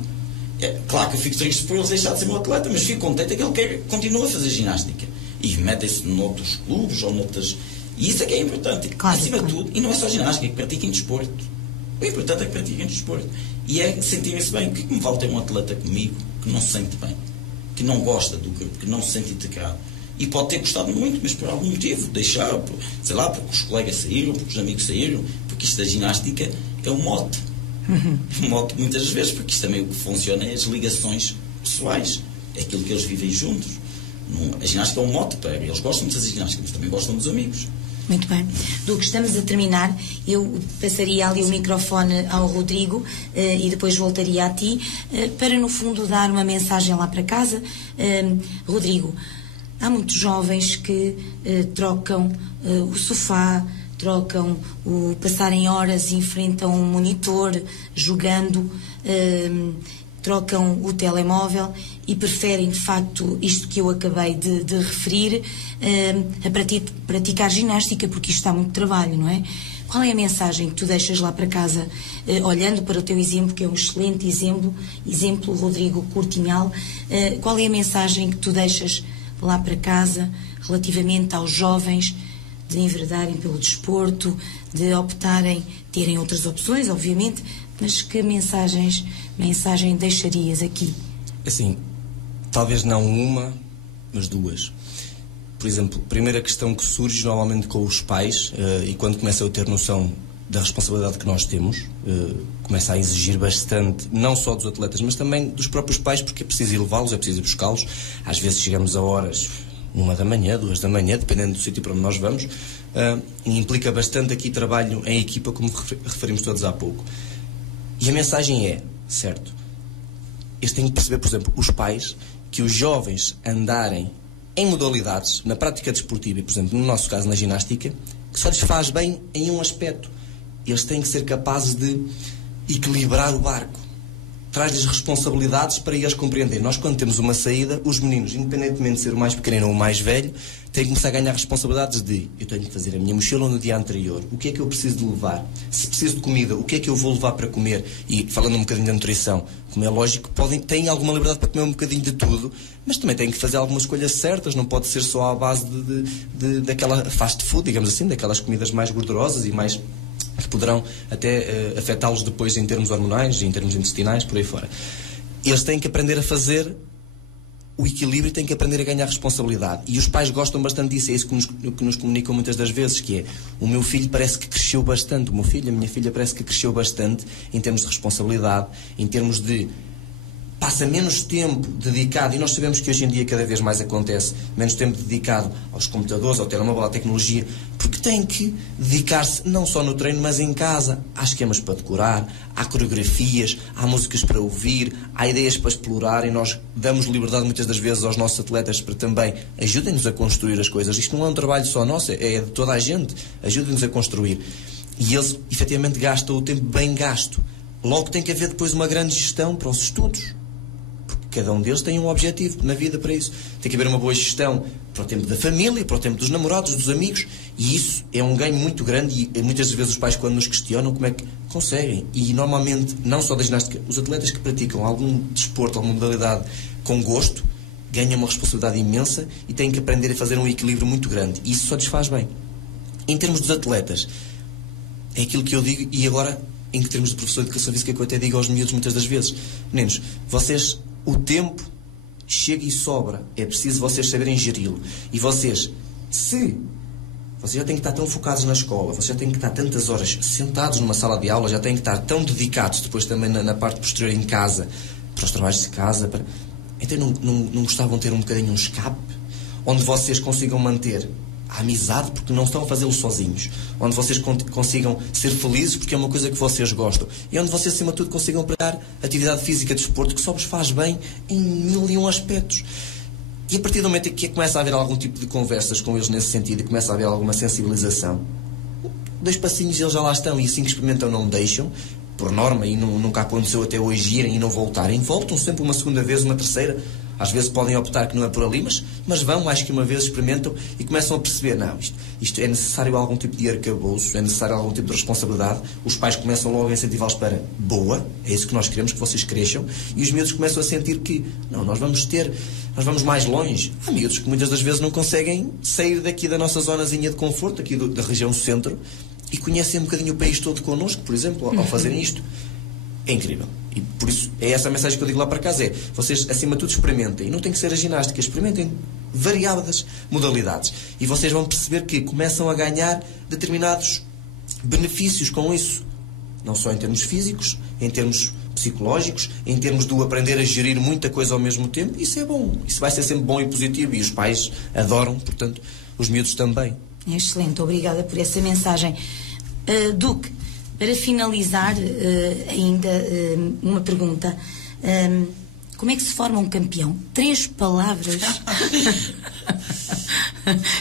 Claro que eu fico triste por eles deixar de ser meu atleta, mas fico contente que ele continua a fazer ginástica. E metem-se noutros clubes ou noutras. E isso é que é importante. Acima de tudo, e não é só ginástica, é que pratiquem desporto. O importante é que pratiquem desporto. E é sentirem-se bem. O que me vale ter um atleta comigo que não se sente bem, que não gosta do corpo, que não se sente integrado? E pode ter gostado muito, mas por algum motivo deixar, sei lá, porque os colegas saíram, porque os amigos saíram, porque isto da ginástica é um mote. Um mote muitas vezes, porque isto também o que funciona é as ligações pessoais. É aquilo que eles vivem juntos. A ginástica é um mote para eles. Gostam de fazer ginástica, mas também gostam dos amigos. Muito bem. Do que estamos a terminar, eu passaria ali o microfone ao Rodrigo e depois voltaria a ti para, no fundo, dar uma mensagem lá para casa. Rodrigo, há muitos jovens que trocam o sofá, trocam o passarem horas em frente a um monitor, jogando, trocam o telemóvel e preferem, de facto, isto que eu acabei de referir, a praticar ginástica, porque isto dá muito trabalho, não é? Qual é a mensagem que tu deixas lá para casa, olhando para o teu exemplo, que é um excelente exemplo Rodrigo Cortinhal, qual é a mensagem que tu deixas lá para casa relativamente aos jovens de enverdarem pelo desporto, de optarem, terem outras opções, obviamente, mas que mensagem deixarias aqui? Assim, talvez não uma, mas duas. Por exemplo, a primeira questão que surge normalmente com os pais, e quando começa a ter noção da responsabilidade que nós temos, começa a exigir bastante, não só dos atletas, mas também dos próprios pais, porque é preciso ir levá-los, é preciso ir buscá-los. Às vezes chegamos a horas 1 da manhã, 2 da manhã, dependendo do sítio para onde nós vamos, e implica bastante aqui trabalho em equipa, como referimos todos há pouco. E a mensagem é, certo, eles têm que perceber, por exemplo, os pais, que os jovens andarem em modalidades, na prática desportiva, e, por exemplo, no nosso caso, na ginástica, que só lhes faz bem em um aspecto. Eles têm que ser capazes de equilibrar o barco. Traz-lhes responsabilidades para eles compreenderem. Nós, quando temos uma saída, os meninos, independentemente de ser o mais pequeno ou o mais velho, têm que começar a ganhar responsabilidades de: eu tenho que fazer a minha mochila no dia anterior, o que é que eu preciso de levar? Se preciso de comida, o que é que eu vou levar para comer? E, falando um bocadinho da nutrição, como é lógico, têm alguma liberdade para comer um bocadinho de tudo, mas também têm que fazer algumas escolhas certas, não pode ser só à base daquela fast food, digamos assim, daquelas comidas mais gordurosas e mais que poderão até afetá-los depois em termos hormonais, em termos intestinais, por aí fora. Eles têm que aprender a fazer o equilíbrio e têm que aprender a ganhar responsabilidade. E os pais gostam bastante disso, é isso que nos comunicam muitas das vezes, que é: o meu filho parece que cresceu bastante, o meu filho, a minha filha parece que cresceu bastante em termos de responsabilidade, em termos de passa menos tempo dedicado, e nós sabemos que hoje em dia cada vez mais acontece, menos tempo dedicado aos computadores, ao telemóvel, à tecnologia, porque tem que dedicar-se não só no treino, mas em casa. Há esquemas para decorar, há coreografias, há músicas para ouvir, há ideias para explorar, e nós damos liberdade muitas das vezes aos nossos atletas para também ajudem-nos a construir as coisas. Isto não é um trabalho só nosso, é de toda a gente. Ajudem-nos a construir. E eles, efetivamente, gastam o tempo bem gasto. Logo tem que haver depois uma grande gestão para os estudos. Cada um deles tem um objetivo na vida para isso. Tem que haver uma boa gestão para o tempo da família, para o tempo dos namorados, dos amigos, e isso é um ganho muito grande. E muitas vezes os pais, quando nos questionam, como é que conseguem, e normalmente, não só da ginástica, os atletas que praticam algum desporto, alguma modalidade com gosto, ganham uma responsabilidade imensa e têm que aprender a fazer um equilíbrio muito grande, e isso só lhes faz bem. Em termos dos atletas, é aquilo que eu digo, e agora em termos de professor de educação física, que eu até digo aos miúdos muitas das vezes: meninos, vocês, o tempo chega e sobra, é preciso vocês saberem geri-lo. E vocês já têm que estar tão focados na escola, vocês já têm que estar tantas horas sentados numa sala de aula, já têm que estar tão dedicados depois também na parte posterior em casa, para os trabalhos de casa. Então não gostavam de ter um bocadinho um escape? Onde vocês consigam manter a amizade, porque não estão a fazê-lo sozinhos. Onde vocês consigam ser felizes, porque é uma coisa que vocês gostam. E onde vocês, acima de tudo, consigam praticar atividade física, desporto, que só vos faz bem em 1001 aspectos. E a partir do momento em que começa a haver algum tipo de conversas com eles nesse sentido, e começa a haver alguma sensibilização, 2 passinhos eles já lá estão, e assim que experimentam não deixam, por norma, e nunca aconteceu até hoje irem e não voltarem, voltam sempre uma segunda vez, uma terceira. Às vezes podem optar que não é por ali, mas vão, mais que uma vez experimentam e começam a perceber, não, isto é necessário algum tipo de arcabouço, é necessário algum tipo de responsabilidade. Os pais começam logo a incentivá-los para boa, é isso que nós queremos, que vocês cresçam, e os miúdos começam a sentir que, não, nós vamos mais longe. Há miúdos que muitas das vezes não conseguem sair daqui da nossa zonazinha de conforto, aqui da região centro, e conhecem um bocadinho o país todo connosco, por exemplo, ao fazerem isto. É incrível. E por isso, é essa a mensagem que eu digo lá para casa, vocês, acima de tudo, experimentem. E não tem que ser a ginástica, experimentem variadas modalidades. E vocês vão perceber que começam a ganhar determinados benefícios com isso. Não só em termos físicos, em termos psicológicos, em termos do aprender a gerir muita coisa ao mesmo tempo. Isso é bom. Isso vai ser sempre bom e positivo. E os pais adoram, portanto, os miúdos também. Excelente, obrigada por essa mensagem. Duque, para finalizar, ainda uma pergunta. Como é que se forma um campeão? 3 palavras.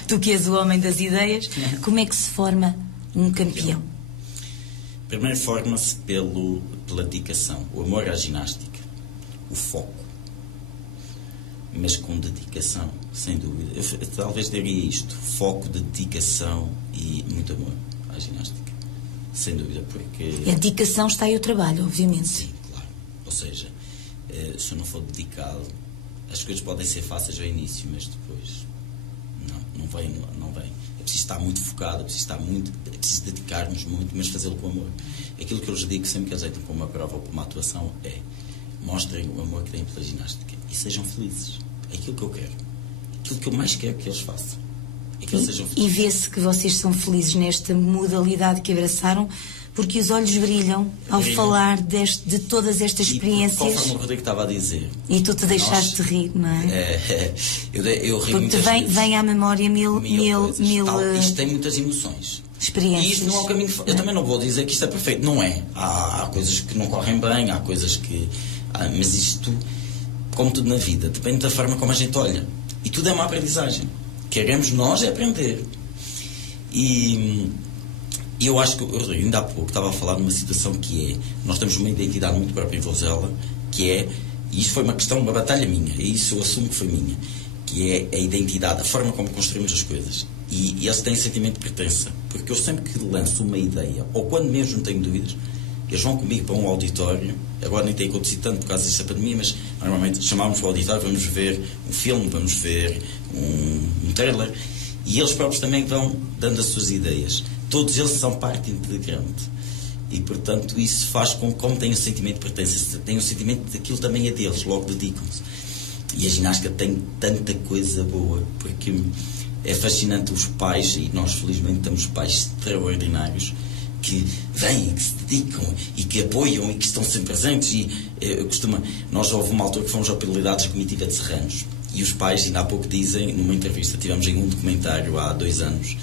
Tu que és o homem das ideias, como é que se forma um campeão? Primeiro forma-se pela dedicação, o amor à ginástica, o foco. Mas com dedicação, sem dúvida. Eu talvez diria isto: foco, dedicação e muito amor à ginástica. Sem dúvida, porque... A dedicação está aí o trabalho, obviamente. Sim, claro. Ou seja, se eu não for dedicado, as coisas podem ser fáceis ao início, mas depois não vem. É preciso estar muito focado, é preciso dedicar-nos muito, mas fazê-lo com amor. Aquilo que eu lhes digo sempre que eles entram para uma prova ou para uma atuação é: mostrem o amor que têm pela ginástica e sejam felizes. É aquilo que eu quero. Aquilo que eu mais quero que eles façam. E vê-se que vocês são felizes nesta modalidade que abraçaram, porque os olhos brilham ao falar de todas estas experiências. Conforme o Rodrigo estava a dizer. E tu te deixaste de rir, não é? Eu ri porque muitas vezes. Vem à memória mil isto tem muitas emoções. Experiências. E isto não é o caminho. Eu também não vou dizer que isto é perfeito. Não é. Há coisas que não correm bem, há coisas que... mas isto, como tudo na vida, depende da forma como a gente olha. E tudo é uma aprendizagem. Queremos nós é aprender. E eu acho que o Rodrigo ainda há pouco estava a falar de uma situação que é: nós temos uma identidade muito própria em Vozela, que é, e isso foi uma batalha minha, e isso eu assumo que foi minha, que é a identidade, a forma como construímos as coisas. E eles têm sentimento de pertença, porque eu sempre que lanço uma ideia, ou quando mesmo tenho dúvidas, eles vão comigo para um auditório. Agora nem tem acontecido tanto por causa desta pandemia, mas normalmente chamávamos para o auditório, vamos ver um filme, vamos ver um trailer, e eles próprios também vão dando as suas ideias. Todos eles são parte integrante. E, portanto, isso faz com que, como têm o sentimento de pertença, têm o sentimento de que aquilo também é deles, logo dedicam-se. E a ginástica tem tanta coisa boa, porque é fascinante os pais, e nós felizmente temos pais extraordinários, que vêm, que se dedicam e que apoiam e que estão sempre presentes. E nós houve uma altura que fomos apelidados a comitiva de serranos, e os pais ainda há pouco dizem, numa entrevista, tivemos em um documentário há 2 anos,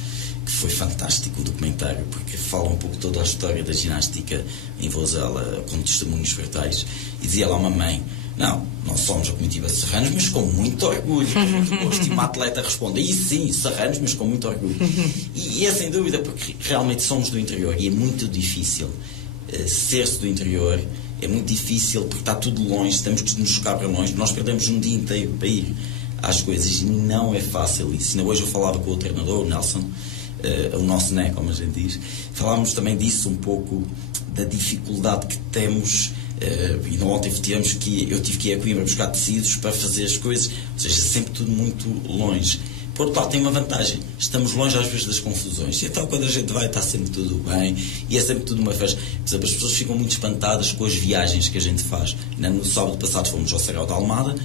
que foi fantástico o documentário, porque fala um pouco toda a história da ginástica em Vozela, com testemunhos vertais, e dizia lá uma mãe: não somos a comitiva de serranos, mas com muito orgulho, com muito gosto. E uma atleta responde: e sim, serranos, mas com muito orgulho. E é sem dúvida, porque realmente somos do interior, e é muito difícil ser-se do interior. É muito difícil porque está tudo longe, temos que nos chocar para longe, nós perdemos um dia inteiro para ir às coisas, e não é fácil isso. Ainda hoje eu falava com o treinador, o Nelson, o nosso Né, como a gente diz, falávamos também disso um pouco, da dificuldade que temos. E ontem eu tive que ir a Coimbra buscar tecidos para fazer as coisas, ou seja, sempre tudo muito longe. Por outro lado, tem uma vantagem: estamos longe às vezes das confusões, e então quando a gente vai está sempre tudo bem, e é sempre tudo uma festa. Por exemplo, as pessoas ficam muito espantadas com as viagens que a gente faz. No sábado passado fomos ao Sarau da Almada,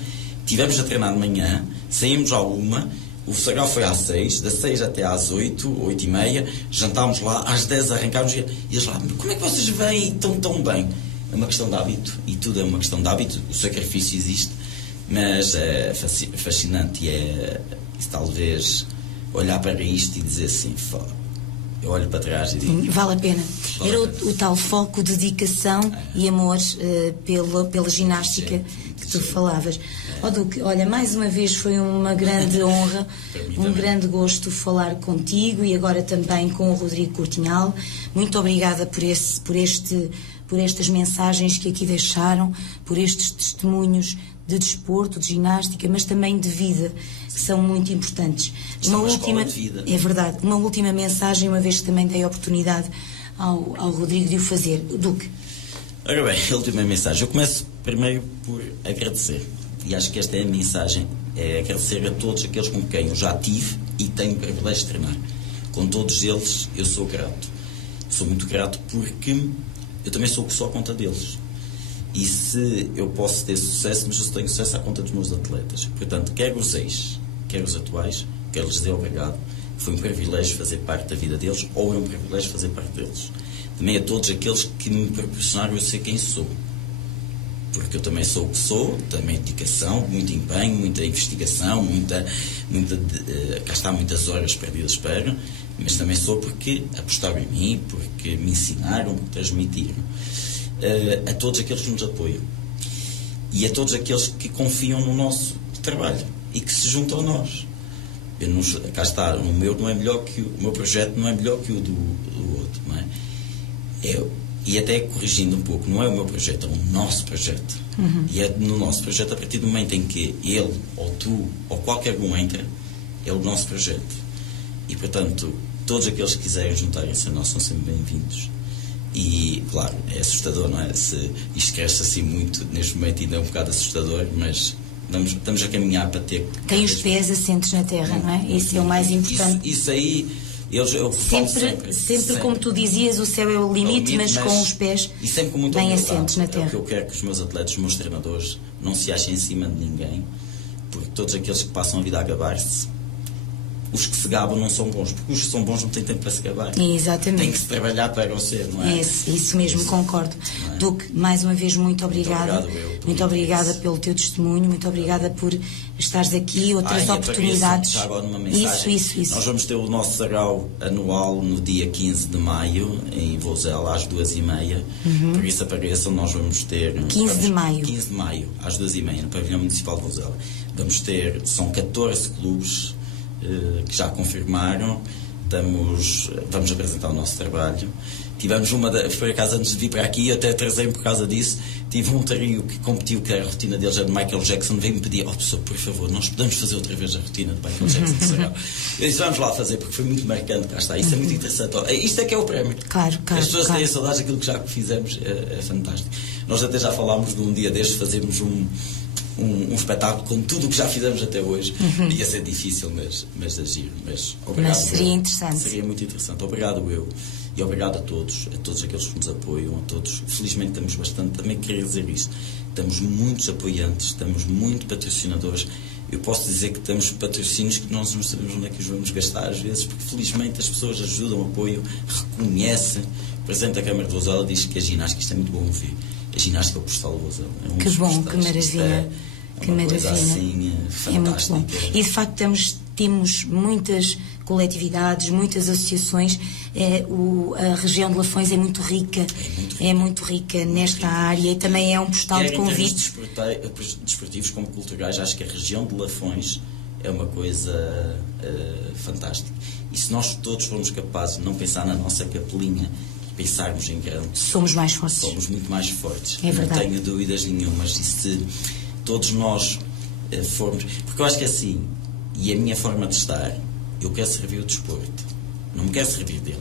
tivemos a treinar de manhã, saímos à 1, o Sarau foi às 6, das 6 até às 8, 8h30, jantámos lá, às 10 arrancámos, e eles lá: como é que vocês vêm e estão tão bem? é uma questão de hábito, e tudo é uma questão de hábito. O sacrifício existe, mas é fascinante, e é talvez olhar para isto e dizer assim, eu olho para trás e digo... Vale a pena. Era o tal foco, dedicação e amor pela ginástica que tu falavas. Duque, olha, mais uma vez foi uma grande honra, um grande gosto falar contigo e agora também com o Rodrigo Courtinhal. Muito obrigada por estas mensagens que aqui deixaram, por estes testemunhos de desporto, de ginástica, mas também de vida, que são muito importantes. Uma última vida. É verdade, uma última mensagem, uma vez que também dei a oportunidade ao Rodrigo de o fazer. Duque. Ora bem, a última mensagem. Eu começo primeiro por agradecer. E acho que esta é a mensagem, é agradecer a todos aqueles com quem eu já tive e tenho o privilégio de treinar. Com todos eles eu sou grato. Sou muito grato porque eu também sou o que sou à conta deles. E se eu posso ter sucesso, mas eu tenho sucesso à conta dos meus atletas. Portanto, quer os ex, quer os atuais, quero lhes dizer obrigado. Foi um privilégio fazer parte da vida deles, ou é um privilégio fazer parte deles. Também a todos aqueles que me proporcionaram eu ser quem sou. Porque eu também sou o que sou, também dedicação, muito empenho, muita investigação, cá está muitas horas perdidas para, mas também sou porque apostaram em mim, porque me ensinaram, porque transmitiram. A todos aqueles que nos apoiam e a todos aqueles que confiam no nosso trabalho e que se juntam a nós. Cá está, o meu não é melhor que o meu projeto não é melhor que o do outro, não é? E até corrigindo um pouco, não é o meu projeto, é o nosso projeto. E é no nosso projeto, a partir do momento em que ele, ou tu, ou qualquer um entra, é o nosso projeto. E, portanto, todos aqueles que quiserem juntarem-se a nós são sempre bem-vindos. E, claro, é assustador, não é? Isto cresce assim muito, neste momento ainda é um bocado assustador, mas estamos a caminhar para ter... Tem os pés assentes na terra, não é? Isso é o mais importante. Isso aí... Eu sempre, como tu dizias, o céu é o limite, mas com os pés e sempre com muito bem assentes na terra. É o que eu quero que os meus atletas, os meus treinadores, não se achem em cima de ninguém, porque todos aqueles que passam a vida a gabar-se, os que se gabam não são bons, porque os que são bons não têm tempo para se gabar. Exatamente. Tem que se trabalhar para o ser, não é? Isso mesmo, concordo. É? Duque, mais uma vez, muito obrigada. Muito obrigada pelo teu testemunho, muito obrigada por estares aqui, outras oportunidades. Já agora uma mensagem. Isso. Nós vamos ter o nosso sarau anual no dia 15 de maio, em Vozela, às 2h30. Por isso apareçam, nós vamos ter... 15 de maio, às 2h30, no Pavilhão Municipal de Vozela. São 14 clubes que já confirmaram. Vamos apresentar o nosso trabalho. Tivemos por acaso, antes de vir para aqui, até trazei-me por causa disso, tive um trio que competiu, que a rotina deles era de Michael Jackson, veio-me pedir, pessoa, por favor, nós podemos fazer outra vez a rotina de Michael Jackson. Eu disse, vamos lá fazer, porque foi muito marcante, cá está, isso é muito interessante. Isto é que é o prémio. Claro. As pessoas têm saudades daquilo que já fizemos, é fantástico. Nós até já falámos de um dia destes, fazermos um espetáculo com tudo o que já fizemos até hoje. Ia ser difícil, mas agir. Mas obrigado. Mas seria interessante. Seria muito interessante. Obrigado eu. E obrigado a todos aqueles que nos apoiam, a todos. Felizmente estamos bastante, também queria dizer isto, estamos muitos apoiantes, estamos muito patrocinadores. Eu posso dizer que temos patrocínios que nós não sabemos onde é que os vamos gastar às vezes, porque felizmente as pessoas ajudam, apoiam, reconhecem. O Presidente da Câmara de Vozela diz que a ginástica, isto é muito bom ouvir, a ginástica é o postal de Vozela. Que bom, que maravilha. Que maravilha. Assim, fantástica. É muito bom. E de facto temos muitas coletividades, muitas associações. A região de Lafões é muito rica nesta área e também é um postal de convite. Em termos desportivos como culturais, acho que a região de Lafões é uma coisa fantástica. E se nós todos formos capazes de não pensar na nossa capelinha e pensarmos em grande, somos mais fortes. Somos muito mais fortes. É verdade. Não tenho dúvidas nenhumas. E se todos nós formos... Porque eu acho que é assim, e a minha forma de estar, eu quero servir o desporto, não me quero servir dele.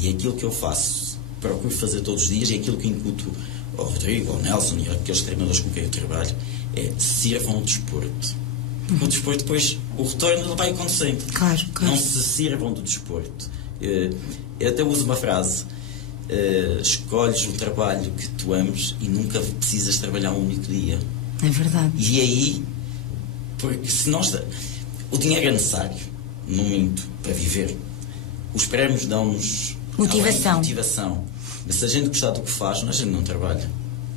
E aquilo que eu faço, procuro fazer todos os dias, e aquilo que incuto ao Rodrigo, ao Nelson e aqueles treinadores com quem eu trabalho, é sirvam o desporto. Porque o desporto, depois, o retorno vai acontecendo. Claro. Não se sirvam do desporto. Eu até uso uma frase, escolhes o trabalho que tu ames e nunca precisas trabalhar um único dia. É verdade. E aí, porque se nós... O dinheiro é necessário, no momento, para viver. Os prémios dão-nos motivação. Mas se a gente gostar do que faz, a gente não trabalha.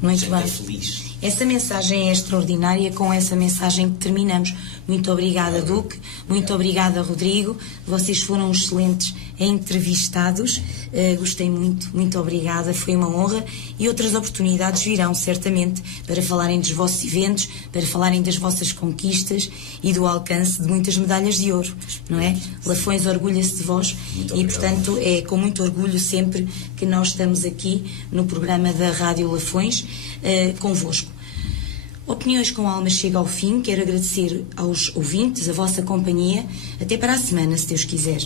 Muito a gente bem. é feliz. Essa mensagem é extraordinária, com essa mensagem que terminamos. Muito obrigada, Duque. Muito obrigada, Rodrigo. Vocês foram excelentes entrevistados. Gostei muito. Muito obrigada. Foi uma honra. E outras oportunidades virão, certamente, para falarem dos vossos eventos, para falarem das vossas conquistas e do alcance de muitas medalhas de ouro, não é? Lafões orgulha-se de vós e, portanto, é com muito orgulho sempre que nós estamos aqui no programa da Rádio Lafões convosco. Opiniões com Alma chega ao fim. Quero agradecer aos ouvintes a vossa companhia. Até para a semana, se Deus quiser.